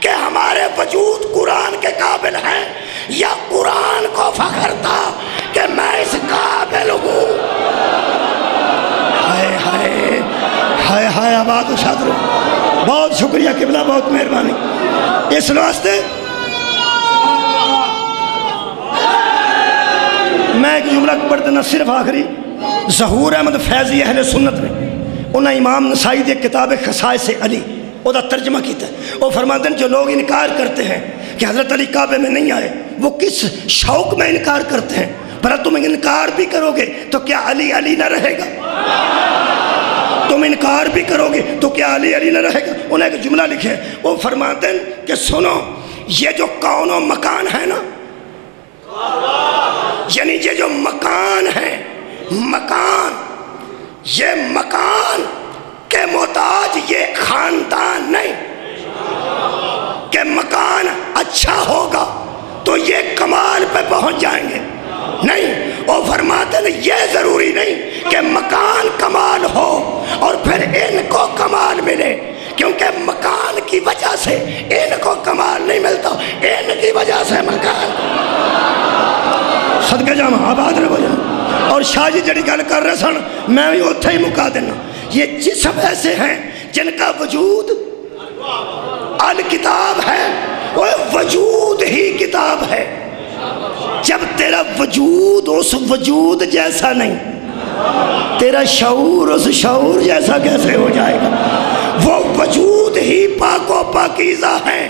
کہ ہمارے وجود قرآن کے قابل ہیں یا قرآن کو فخر تھا کہ میں اس قابل ہوں. ہائے ہائے ہائے ہائے آباد و شاد رہو. بہت شکریہ قبلہ بہت مہربانی. اس واسطے میں ایک جملہ پڑھ دینا صرف آخری. ظہور احمد فیضی اہل سنت نے انہیں امام نسائی دی کتاب خصائص علی وہ دا ترجمہ کیتا ہے. وہ فرماتے ہیں جو لوگ انکار کرتے ہیں کہ حضرت علی کعبے میں نہیں آئے وہ کس شوق میں انکار کرتے ہیں. بھلا تم انکار بھی کرو گے تو کیا علی علی نہ رہے گا. تم انکار بھی کرو گے تو کیا علی علی نہ رہے گا. انہیں ایک جملہ لکھے وہ فرماتے ہیں کہ سنو یہ جو کون و مکان ہے نا یعنی یہ جو مکان ہے مکان یہ مکان کے محتاج یہ خاندان نہیں کہ مکان اچھا ہوگا تو یہ کمال پہ پہنچ جائیں گے. نہیں وہ فرماتے ہیں یہ ضروری نہیں کہ مکان کمال ہو اور پھر ان کو کمال ملے کیونکہ مکان کی وجہ سے ان کو کمال نہیں ملتا ان کی وجہ سے مکان. صدقہ جامع آباد رہو جانا. اور شاہ جی جڑی گل کر رہے سن میں بھی اتھے ہی مکا دینا. یہ جسم ایسے ہیں جن کا وجود الکتاب ہے وہ وجود ہی کتاب ہے. جب تیرا وجود اس وجود جیسا نہیں تیرا شعور اس شعور جیسا کیسے ہو جائے گا. وہ وجود ہی پاک و پاکیزہ ہیں.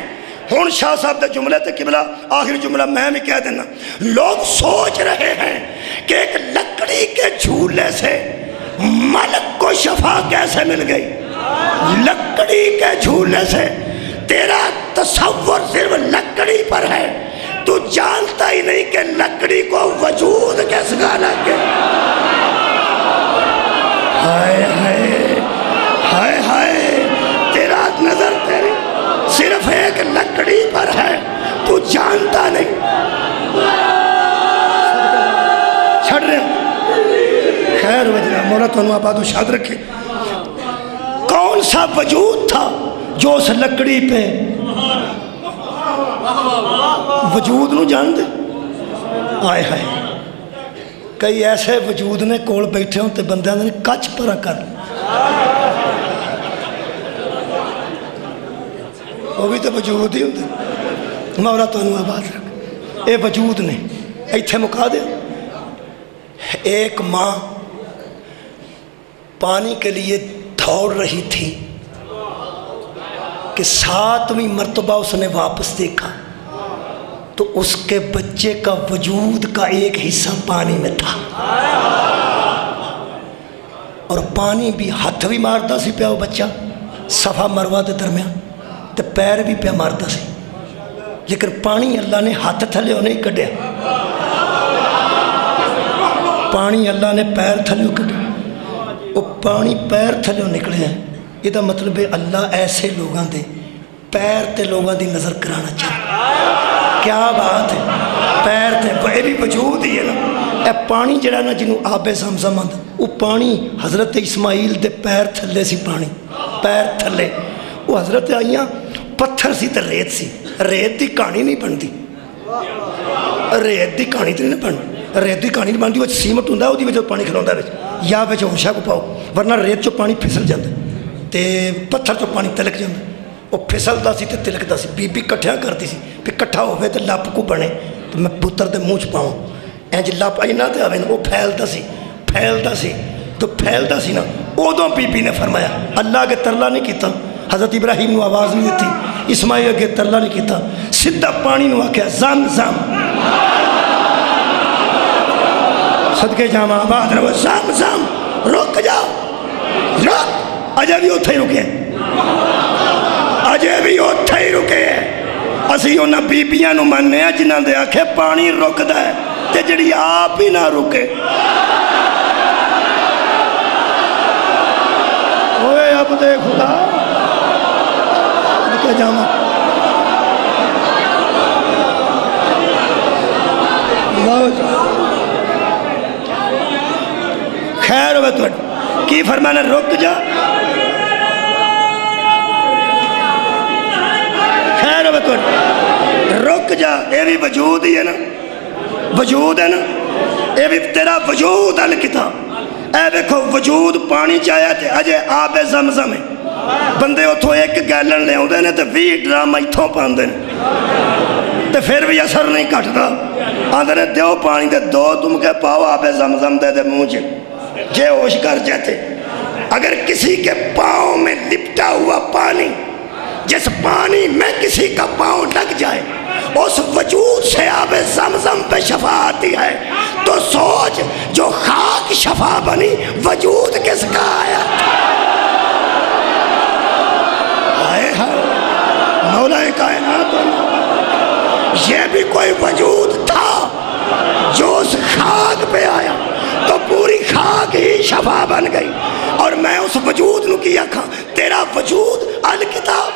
ہون شاہ صاحب دے جملے تے قبلہ آخری جملہ میں بھی کہہ دینا. لوگ سوچ رہے ہیں کہ ایک لکڑی کے جھولے سے ملک کو شفا کیسے مل گئی. لکڑی کے جھولے سے تیرا تصور صرف لکڑی پر ہے. تو جانتا ہی نہیں کہ لکڑی کو وجود کیسے گانا کے. ہائے ہائے ہائے ہائے تیرا نظر تیری صرف ایک لکڑی پر ہے تو جانتا نہیں. چھڑ رہے خیر وجہ مولا تو آباد و شاد رکھے. کون سا وجود تھا جو اس لکڑی پہ وجود نو جان دے. آئے ہائے کئی ایسے وجود نے کول بیٹھے ہوں تے بندیاں نے کچھ پرا کر وہ بھی تو وجود ہی ہوتے. مولا تو آباد رکھ. اے وجود نے ایتھے مکا دے. ایک ماں پانی کے لیے دوڑ رہی تھی کہ 7ویں مرتبہ اس نے واپس دیکھا تو اس کے بچے کا وجود کا ایک حصہ پانی میں تھا اور پانی بھی ہاتھ بھی مارتا سی پیا وہ بچہ صفا مروہ دے درمیان تے پیر بھی پیا مارتا سی لیکن پانی اللہ نے ہاتھ تھلے نہیں کڈیا. پانی اللہ نے پیر تھلے کڈیا. وہ پانی پیر تھلے نکلے ہیں. یہ دا مطلب ہے اللہ ایسے لوگاں دے پیر تے لوگاں دی نظر کرانا چاہتا. کیا بات ہے. پیر تے یہ بھی وجود ہی ہے نا. اے پانی جڑا نا جنہوں آب زمزم آندا وہ پانی حضرت اسماعیل دے پیر تھلے سی. پانی پیر تھلے وہ حضرت آئیاں پتھر سی تے ریت سی، ریت دی کہانی نہیں بنتی، ریت دی کہانی تو نہیں بنتی، ریت دی کہانی نہیں بنتی، وہ سیمٹ ہوندا ہے وہ پانی کھلوندا ہے یا وچ ہوشا کو پاؤ، ورنہ ریت چو پانی پھسل جاندا تے پتھر چو پانی تلک جاندا، وہ پھسلدا سی تے تلکدا سی، بی بی کٹھیاں کرتی سی کہ کٹھا ہوئے تے لپ کو بنے تو میں پتر دے منہ چ پاؤں، اینج لپ اینا تے آوے وہ پھیلدا سی تو پھیلدا سی نا، ادوں بی بی نے فرمایا اللہ کے ترلا نہیں کیتا، حضرت ابراہیم نو آواز نہیں دیتی، اسماعیل اگے ترلا نہیں کیتا، سدھا پانی نو آکھیا زم زم، صدقے جاواں آباد رہو، زم زم، رک جا، رک، اجے بھی اتھے ہی رکے، اجے بھی اتھے ہی رکے، اسی انہاں بیبیاں نو مننے ہیں جنہاں دے آکھے پانی رکدا ہے تے جڑی آپ ہی نہ رکے، اوے اب دے خدا صدقے جاواں خیر ہوئے تو کی فرمانا رک جا، خیر ہوئے تو رک جا، اے بھی وجود ہی ہے نا، وجود ہے نا، اے بھی تیرا وجود الکتاب، اے دیکھو وجود پانی چاہیا تھے اجے آب زمزم ہے، بندے اتھو ایک گیلن لے ہوندے نے تے 20 ڈرام ایتھوں پاندے نے تے پھر بھی اثر نہیں کٹدا، آندے نے دیو پانی دے دو تم کے پاؤ آب زمزم دے دے منہ چے جے ہوش کر جاتے، اگر کسی کے پاؤں میں لپٹا ہوا پانی، جس پانی میں کسی کا پاؤں لگ جائے اس وجود سے آب زمزم پہ شفا آتی ہے، تو سوچ جو خاک شفا بنی وجود کس کا آیا، آئے مولا کائنات، یہ بھی کوئی وجود تھا جو اس خاک پہ آیا تو پوری خاک ہی شفا بن گئی، اور میں اس وجود نو کیا کھا تیرا وجود الکتاب،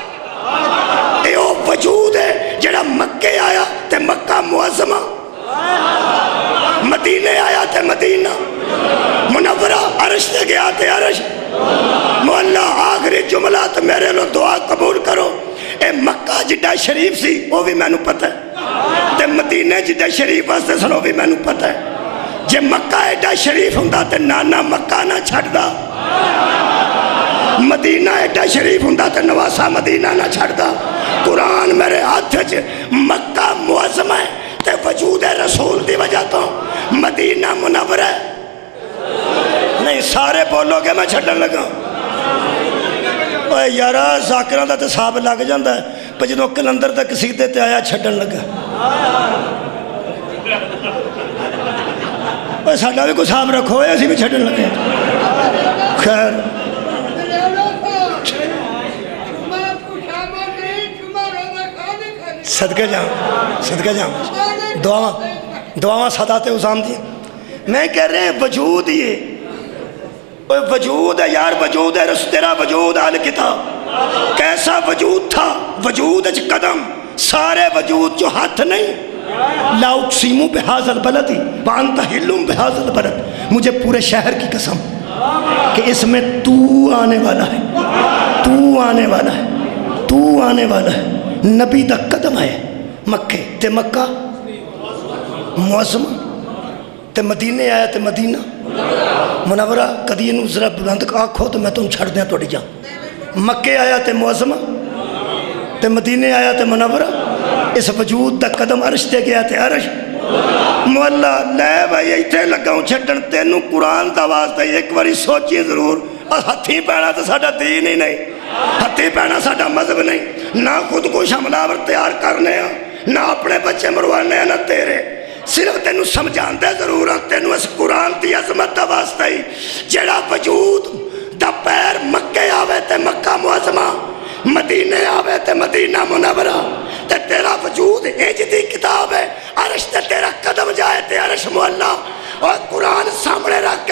اے او وجود ہے جڑا مکے آیا تے مکہ معظمہ، مدینے آیا تے مدینہ منورہ، عرش تے گیا تے عرش، مولا آخری جملہ تو میرے لو دعا قبول کرو، اے مکہ جڈا شریف سی وہ بھی میں نو پتہ ہے تے مدینے جڈا شریف واسطے سنو بھی میں نو پتہ ہے، جے مکہ ایڈا شریف ہوندا تے نانا مکہ نہ چھڑ دا، مدینہ ایڈا شریف ہوندا تے نواسا مدینہ نہ چھڑ دا، قرآن میرے ہاتھ چھے مکہ معظم ہے تے وجود رسول دی وجہ تو مدینہ منور ہے، نہیں سارے بولو گے میں چھڑن لگا، اوہ یارا ذاکران دا تصاب لگ جاندہ ہے پر جدوں کلندر تک سیدھے تے آیا چھڑن لگا، اوہ ساڑھا بھی کوئی صاحب رکھو ہے اسی بھی چھڑن لگے، خیر صدقے جاؤں دعاواں صدات عظام دی، میں کہہ رہے ہیں وجود یہ وجود ہے یار، وجود ہے تیرا وجود الکتاب، کیسا وجود تھا، وجود اچھ قدم، سارے وجود جو ہاتھ نہیں، لا اقسیمو بہذا البلد وانت حلم بہذا البلد، مجھے پورے شہر کی قسم کہ اس میں تو آنے والا ہے، تو آنے والا ہے، تو آنے والا ہے، نبی دا قدم ہے مکہ تے مکہ معظم تے مدینے آیا تے مدینہ منورہ، کدی انہوں ذرا بلند آنکھو تو میں تم چھڑ دیں توڑی جاؤں، مکہ آیا تے معظم تے مدینے آیا تے منورہ، اس وجود دا قدم عرش تے گیا تے عرش، مولا لے بھائی ایتھے لگاؤں چھٹن تینوں قرآن دا واسطہ ایک باری سوچی ضرور، ہتھی پینا تو ساڑھا دین ہی نہیں، ہتھی پینا ساڑھا مذہب نہیں، نہ خود کو شملاور تیار کرنے ہیں، نہ اپنے بچے مروانے ہیں، نہ تیرے، صرف تینوں سمجھان دے ضرورت، تینوں اس قرآن دی عظمت دا واسطہ ہی، جڑا وجود دا پیر مکہ آوے تے مکہ معظمہ، مدینے آوے تے مدینہ منورہ، تے تیرا وجود ایج دی کتاب ہے، عرش تے تیرا قدم جائے تے عرش مولا، اور قرآن سامنے رکھ